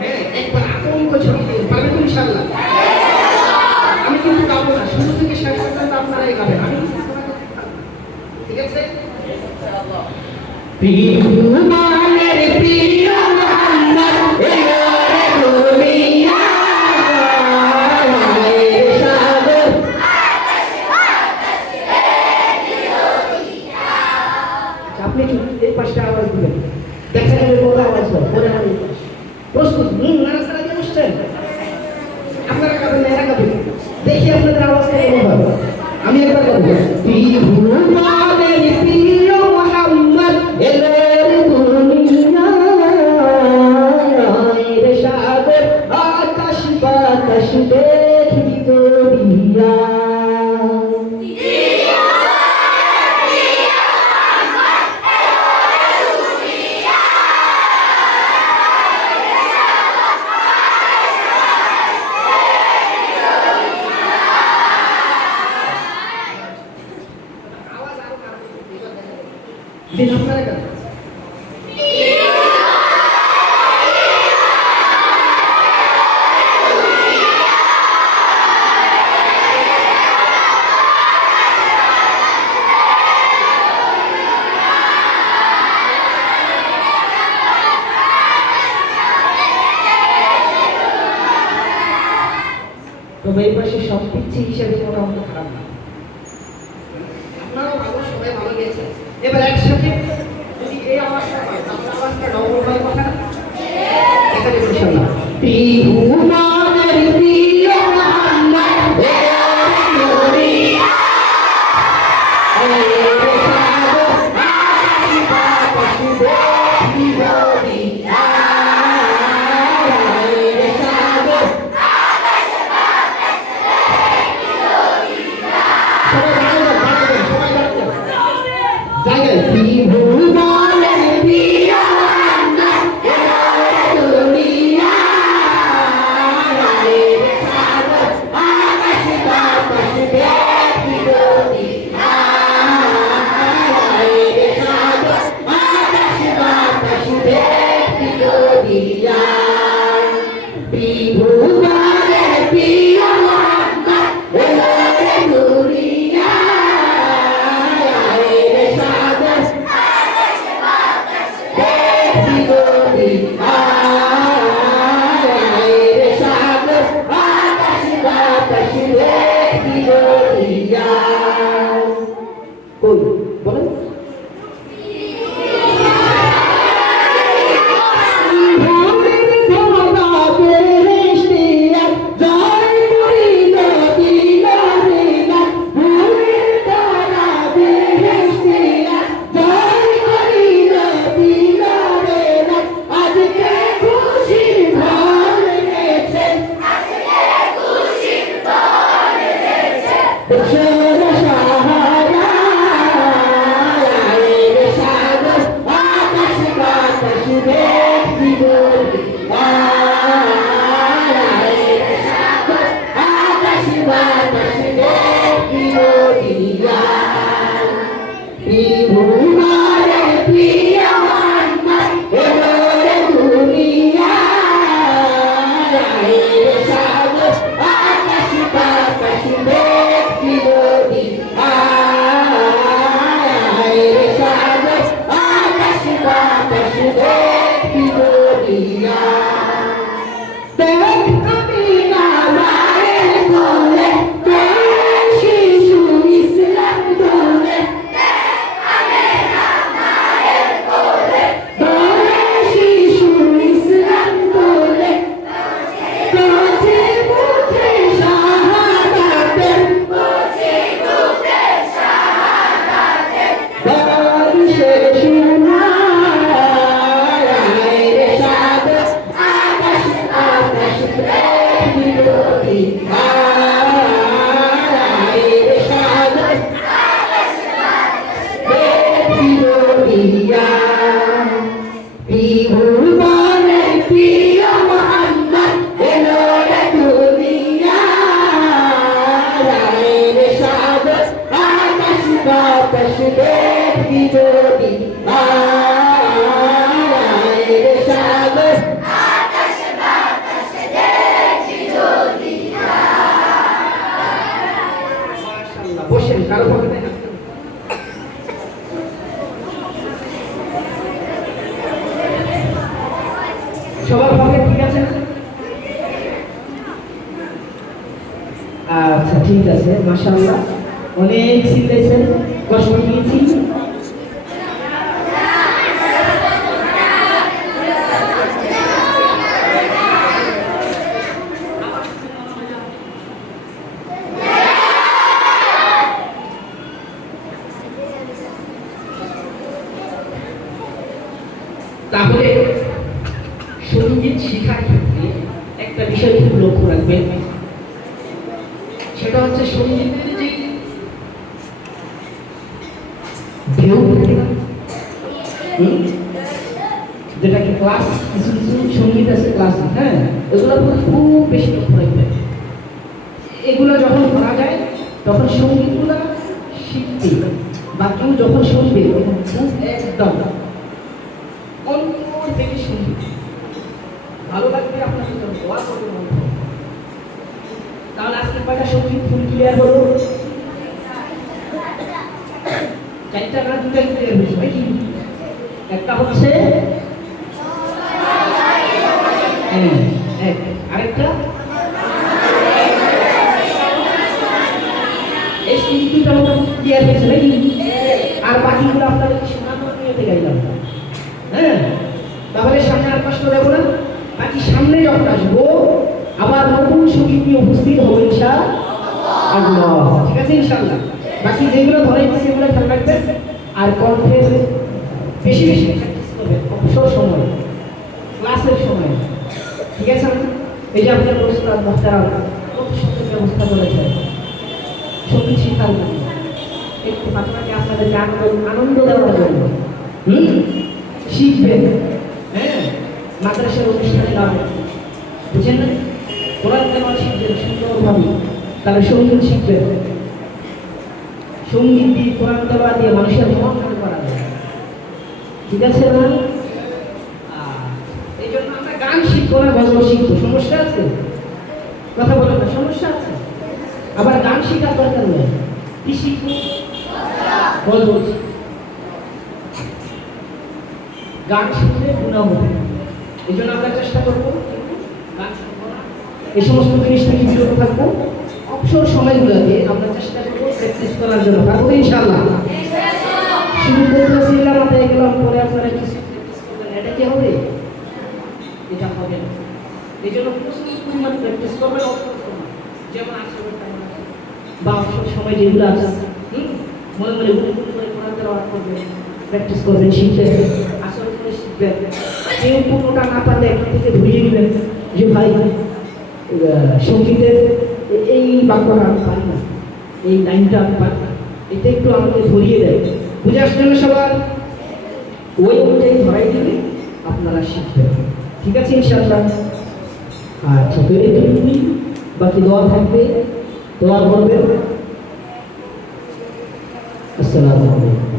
হ্যাঁ, একবার আতঙ্ক ছড়িয়ে দিন, পারবেন তো ইনশাআল্লাহ? আমি কিন্তু গাবো না, শুরু থেকে শেষ পর্যন্ত আপনারাই গাবেন, আমি ঠিক আছে? ত্রিভুবনের প্রিয় মোহাম্মদ এলোরে দুনিয়া সাগর আপনি এই পাশে আওয়াজ দিবেন, দেখা যাবে বড় আওয়াজ হয়, পরে আমি প্রস্তুত নাড়াচাড়া দিয়ে বসছেন, আপনারা গাবেন না, এরা গাবেন, দেখি আপনাদের আওয়াজ কেমন হবে। আমি একবার গাবো, ত্রিভুবনের প্রিয় মোহাম্মদ এলোরে দুনিয়ার সাগর আকাশ বাতাস দেখি দুনিয়া দিন আপনারা গাবেন। তবে এই পাশে সব পিচ্ছি হিসেবে মোটামুটি খারাপ না, আপনারাও ভালো, সবাই ভালো গেছে। এবার একসাথে যদি এই আওয়াজটা পাই, তাহলে আওয়াজটা ডবল হয় কথা, দেখা যাবে ইনশাআল্লাহ। ত্রিভুবনের প্রিয় মোহাম্মদ এলোরে দুনিয়া ত্রিভুবনের প্রিয় মোহাম্মদ এলোরে দুনিয়া সাগর আকাশ বাতাস দেখি দুনিয়া সাগর আকাশ বাতাস দেখি দুনিয়া ত্রিভুবনের প্রিয় মোহাম্মদ এলোরে দুনিয়া বলেন বাতাস দেখবি যদি আয় রে সাগর মাশাআল্লাহ, বসেন, কারো পকেটে হাত দেন। সবার পকেট ঠিক আছে না? আচ্ছা ঠিক আছে, মাশাআল্লাহ, অনেক শিখেছেন, কষ্ট নিয়েছি। তাহলে সঙ্গীত শেখার ক্ষেত্রে একটা বিষয় খুব লক্ষ্য রাখবেন, সেটা হচ্ছে সঙ্গীতের যে ঢেউ থাকে না, যেটাকে ক্লাস, কিছু কিছু সঙ্গীত আছে ক্লাস, হ্যাঁ, এগুলো খুব বেশি লক্ষ্য রাখবেন। এগুলো যখন করা যায় তখন সঙ্গীতগুলো শিখতে বা কেউ যখন শুনবে তখন খুব একদম অন্তর থেকে শুনবে, ভালো লাগবে, আপনার সাথে দোয়া করবে মনে হবে। তাহলে আজকে কয়টা সঙ্গীত ফুল ক্লিয়ার হলো? চারটা না দুটা ক্লিয়ার হয়েছে নাকি? একটা হচ্ছে এক, আরেকটা এই দুটা মোটামুটি ক্লিয়ার হয়েছে নাকি? আর বাকিগুলো আপনাদের শোনানোর নিয়ে গাইলাম, হ্যাঁ। তাহলে সামনে আর কষ্ট দেবো না, বাকি সামনে যখন আসবো আবার নতুন সঙ্গীত নিয়ে উপস্থিত হবো ইনশাআল্লাহ, ঠিক আছে ইনশাআল্লাহ। বাকি যেগুলো ধরাইছি সেগুলো খেয়াল রাখবেন, আর কণ্ঠের বেশি বেশি প্র্যাকটিস করবেন অবসর সময়, ক্লাসের সময়, ঠিক আছে? এই যে আপনার ওস্তাদ মোহতারাম কত সুন্দর ব্যবস্থা করেছেন সঙ্গীত শিক্ষার জন্য, একটু আপনাকে আপনাদেরকে আনন্দ দেওয়ার জন্য শিখবেন, হ্যাঁ, মাদ্রাসার অনুষ্ঠানে যাবেন, বুঝেন না? কোরআন তেলাওয়াত শিখবেন সুন্দরভাবে, তাহলে সঙ্গীত শিখবেন। সঙ্গীত দিয়ে কোরআন তেলাওয়াত দিয়ে মানুষের মন ভালো করা যায়, ঠিক আছে না? এই জন্য আমরা গান শিখবো না, গল্প শিখবো, সমস্যা আছে? কথা বলেন না, সমস্যা আছে? আবার গান শেখার দরকার নেই, কি শিখবো? গল্প। গান শিখলে গুনাহ হবে, এই জন্য আমরা চেষ্টা করবো গান শুনবো না, এই সমস্ত জিনিস থেকে বিরত থাকবো। অবসর সময়গুলোতে আমরা চেষ্টা করবো প্র্যাকটিস করার জন্য, পারবো ইনশাআল্লাহ। শুরু করতেছিলাম, মাথায় গেলাম, পরে আপনারা কিছু প্র্যাকটিস করবেন, এটা কি হবে? এটা হবে না। এই জন্য প্রচুর পরিমাণ প্র্যাকটিস করবেন অবসর সময়, যেমন আসরের টাইম আছে বা অবসর সময় যেগুলো আছে, মনে মনে গুলি গুলি করে কোরআন তেলাওয়াত করবেন, প্র্যাকটিস করবেন, শিখবেন, আসর করে শিখবেন। কেউ কোনোটা না পারলে এখান থেকে ধরিয়ে নেবেন যে ভাই সঙ্গীতের এই বাক্যটা আমি পারি না, এই লাইনটা আমি পারি না, এটা একটু আমাকে ধরিয়ে দেয়, বুঝে আসছেন না সবার? ওই অনুযায়ী ধরাই দিলে আপনারা শিখবেন, ঠিক আছে ইনশাআল্লাহ। আচ্ছা, তো এইটুকুই, বাকি দোয়া থাকবে, দোয়া করবেন। আসসালামু আলাইকুম।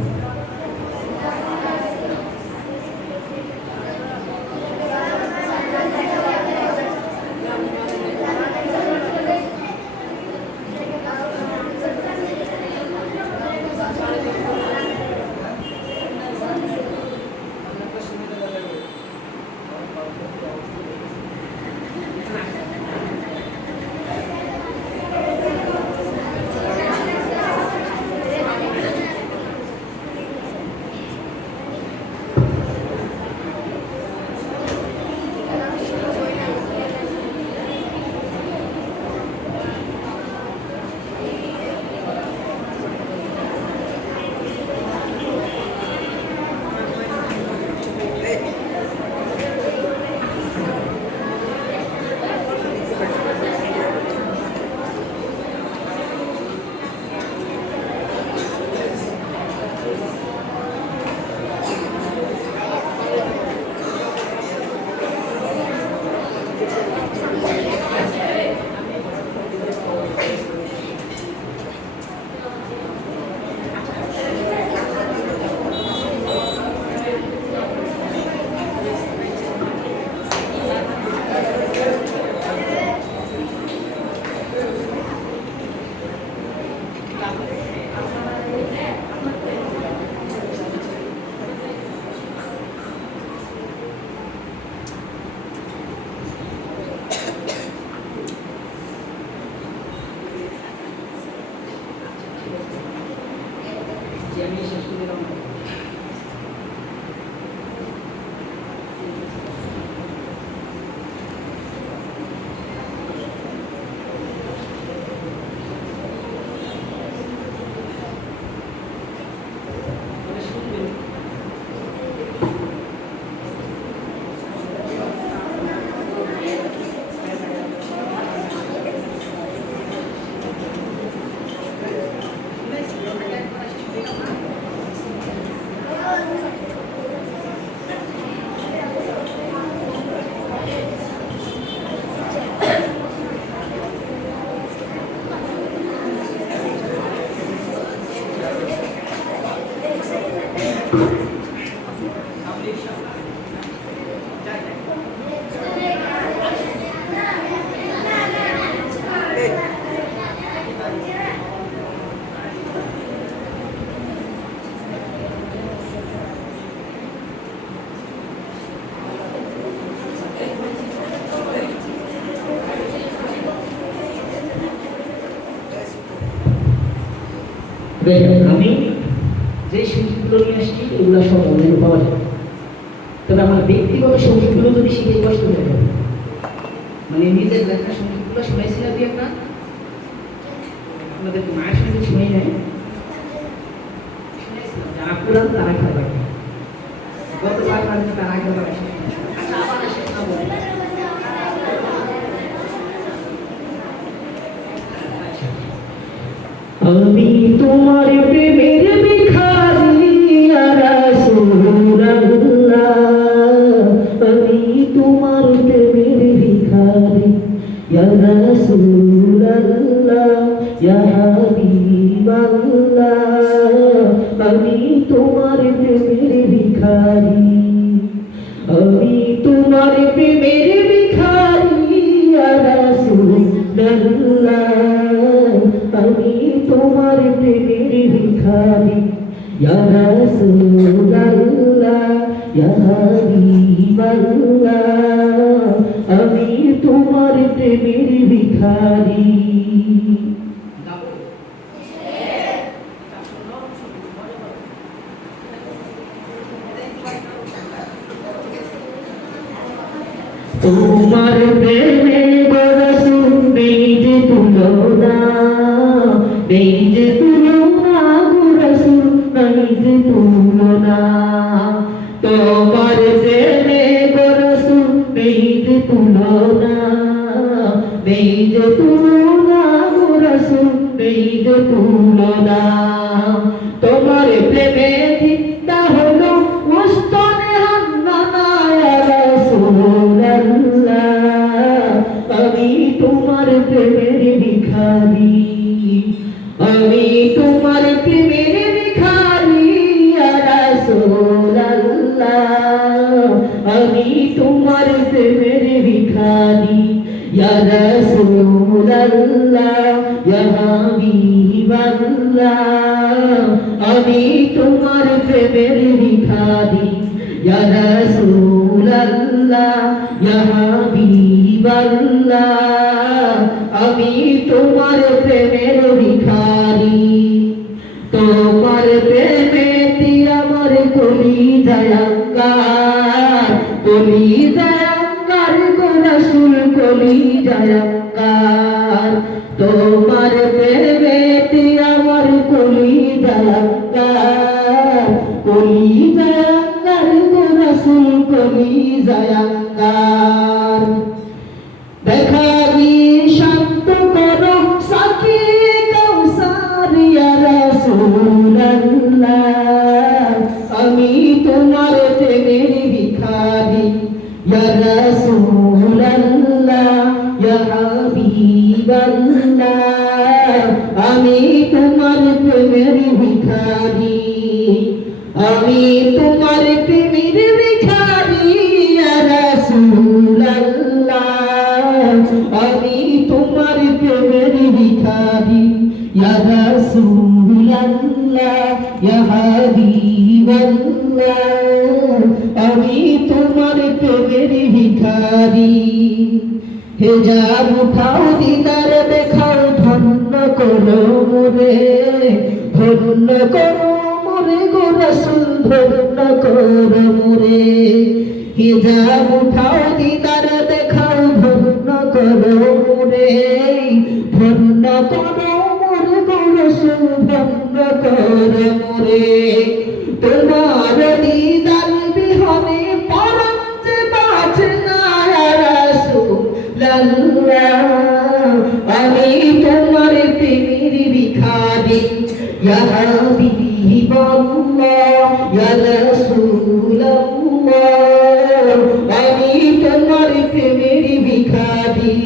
আমি যে সঙ্গীতগুলো নিয়ে আসছি এগুলো সব অনলাইনে পাওয়া যায়, তবে আমার ব্যক্তিগত সঙ্গীতগুলো যদি শিখে কষ্ট হয়ে যাবে, মানে নিজের লেখা সঙ্গীতগুলো শুনেছিলাম দিয়ে একটা আমাদের মায়ের সঙ্গে শুনেই নেয়, শুনেছিলাম যারা পুরান তারা খেলা রাখে, গতবার মানে তারা আগে আচ্ছা আবার আসে না বলে আমি তোমার প্রেমের ভিখারি ইয়া রাসূলুল্লাহ, আমি তোমার প্রেমের ভিখারি ইয়া রাসূলুল্লাহ, ইয়া হাবিবাল্লাহ, আমি তোমার প্রেমের ভিখারি, আমি তোমার প্রেমের ভিখারি ইয়া রাসূলুল্লাহ, আমি তোমার প্রেমের ভিখারি ইয়া রাসূলুল্লাহ, ইয়া হাবিবাল্লাহ, আমি তোমার প্রেমের ভিখারি। তোমার প্রেমে রাসূল নেই যে তুলনা, নেই যে তুলনা গো রাসূল, নেই যে তুলনা, তোমার প্রেমে গো রাসূল নেই যে তুলনা, নেই যে তুলনা গো রাসূল, নেই যে তুলনা, তোমার প্রেমে জিন্দা হলো মুস্তনে হান্নানা ইয়া রাসূলুল্লাহ, আমি তোমার প্রেমের ভিখারি, আমি তোমার প্রেমের ভিখারি ইয়া রাসূলুল্লাহ, আমি তোমার প্রেমের ভিখারি ইয়া রাসূলুল্লাহ, ইয়া হাবিবাল্লাহ, আমি তোমার প্রেমের ভিখারি ইয়া রাসূলুল্লাহ, ইয়া হাবিবাল্লাহ, আমি তোমার প্রেমের ভিখারি, তোমার প্রেমেতে আমার কলিজায় আঙ্গার, কলিজায় আঙ্গার গো রাসূল, কলিজায় আঙ্গার, তোমার প্রেমেতে আমার কলিজায় আঙ্গার, কলিজায় আঙ্গার গো রাসূল, কলিজায় আঙ্গার, দেখা দিয়ে শান্ত করো সাকি কাউসার ইয়া রাসূলুল্লাহ, আমি তোমার প্রেমের ভিখারি ইয়া রাসূলুল্লাহ, ইয়া হাবিবাল্লাহ, আমি তোমার প্রেমের ভিখারি, আমি তোমার প্রেমের ভিখারি ইয়া রাসূলুল্লাহ, আমি তোমার প্রেমের ভিখারি ইয়া রাসূলুল্লাহ, ইয়া হাবিবাল্লাহ, আমি তোমার প্রেমের ভিখারি, হেজাব উঠাও দিদার দেখাও, ধন্য করো মোরে, ধন্য করো মোরে গো রাসূল ধন্য করো মোরে হিজাব উঠাও দিদার দেখাও ধন্য করো মোরে ধন্য করো মোরে গো রাসূল ধন্য করো মোরে তোমার দিদার বিহনে পরম যে বাঁচে না ইয়া রাসূলুল্লাহ আমি তোমার প্রেমের ভিখারি ইয়া হাবিবাল্লাহ ইয়া রাসূলুল্লাহ আমি তোমার প্রেমের ভিখারি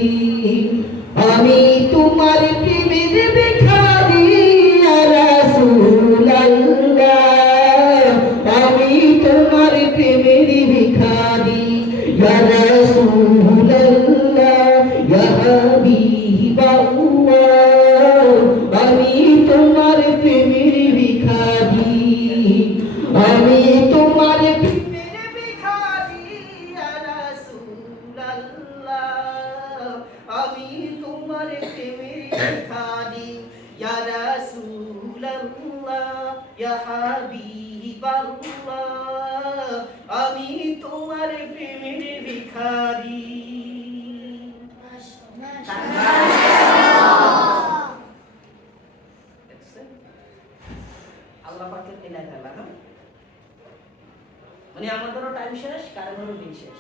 আমি তোমার প্রেমের ভিখারি ইয়া রাসূলুল্লাহ আমি তোমার প্রেমের ভিখারি ইয়া রাসূলুল্লাহ ইয়া হাবিবাল্লাহ আমি তোমার প্রেমের ভিখারি আমি তোমার প্রেমের ভিখারি ইয়া রাসূলুল্লাহ আমি তোমার প্রেমের ভিখারি ইয়া রাসূলুল্লাহ ইয়া হাবিবাল্লাহ আমি তোমার প্রেমের ভিখারি আল্লাহ পাকের এলাকা এলাকা মানে আমাদেরও টাইম শেষ কারণেরও দিন শেষ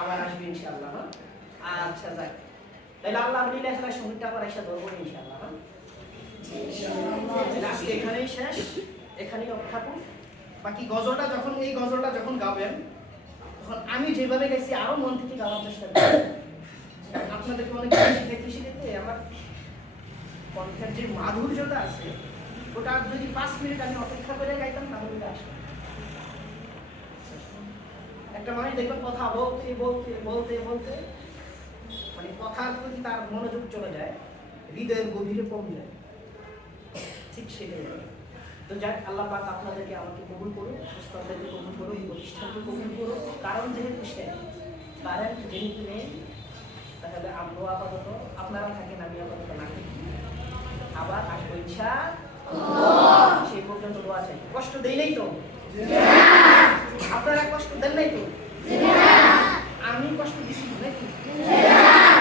আবার আসবে ইনশাআল্লাহ আচ্ছা যাক তাহলে আল্লাহ আপনি লেখার সঙ্গীতটা আবার এসে ধরবো ইনশাআল্লাহ আজকে এখানেই শেষ এখানেই থাকুন বাকি গজলটা যখন এই গজলটা যখন গাবেন তখন আমি যেভাবে গেছি আরো মন থেকে গাওয়ার চেষ্টা করব আপনাদেরকে অনেক শিখেতে আমার কণ্ঠের যে মাধুর্যটা আছে ওটা যদি 5 মিনিট আমি অপেক্ষা করে গাইতাম তাহলে এটা আসবে একটা মানুষ দেখবেন কথা বলতে বলতে বলতে বলতে মানে কথার প্রতি তার মনোযোগ চলে যায় হৃদয়ের গভীরে পৌঁছে যায় ঠিক সেটাই তো যাক আল্লাহ পাক আপনাদেরকে আমাকে কবুল করুন উস্তাদদেরকে কবুল করুন এই প্রতিষ্ঠানকে কবুল করুন কারণ যেহেতু কারেন্ট যেহেতু নেই তাহলে আমরাও আপাতত আপনারা থাকেন আমি আপাতত না থাকি আবার আসবো ইনশাআল্লাহ সেই পর্যন্ত দোয়া চাই কষ্ট দেই নাই তো আপনারা কষ্ট দেন নাই তো আমি কষ্ট দিছি নাকি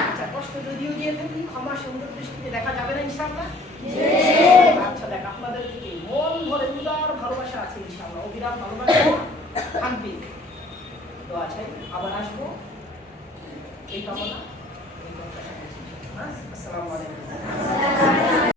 আচ্ছা কষ্ট যদিও দিয়ে থাকি ক্ষমা সুন্দর দৃষ্টিতে দেখা যাবে না ইনশাআল্লাহ আচ্ছা দেখ আপনাদের থেকে মন ভরে উদার ভালোবাসা আছে ইনশাআল্লাহ অবিরাম ভালোবাসা শান্তি দোয়া চাই আবার আসবো এই কামনা এই প্রত্যাশা করছি আসসালামু আলাইকুম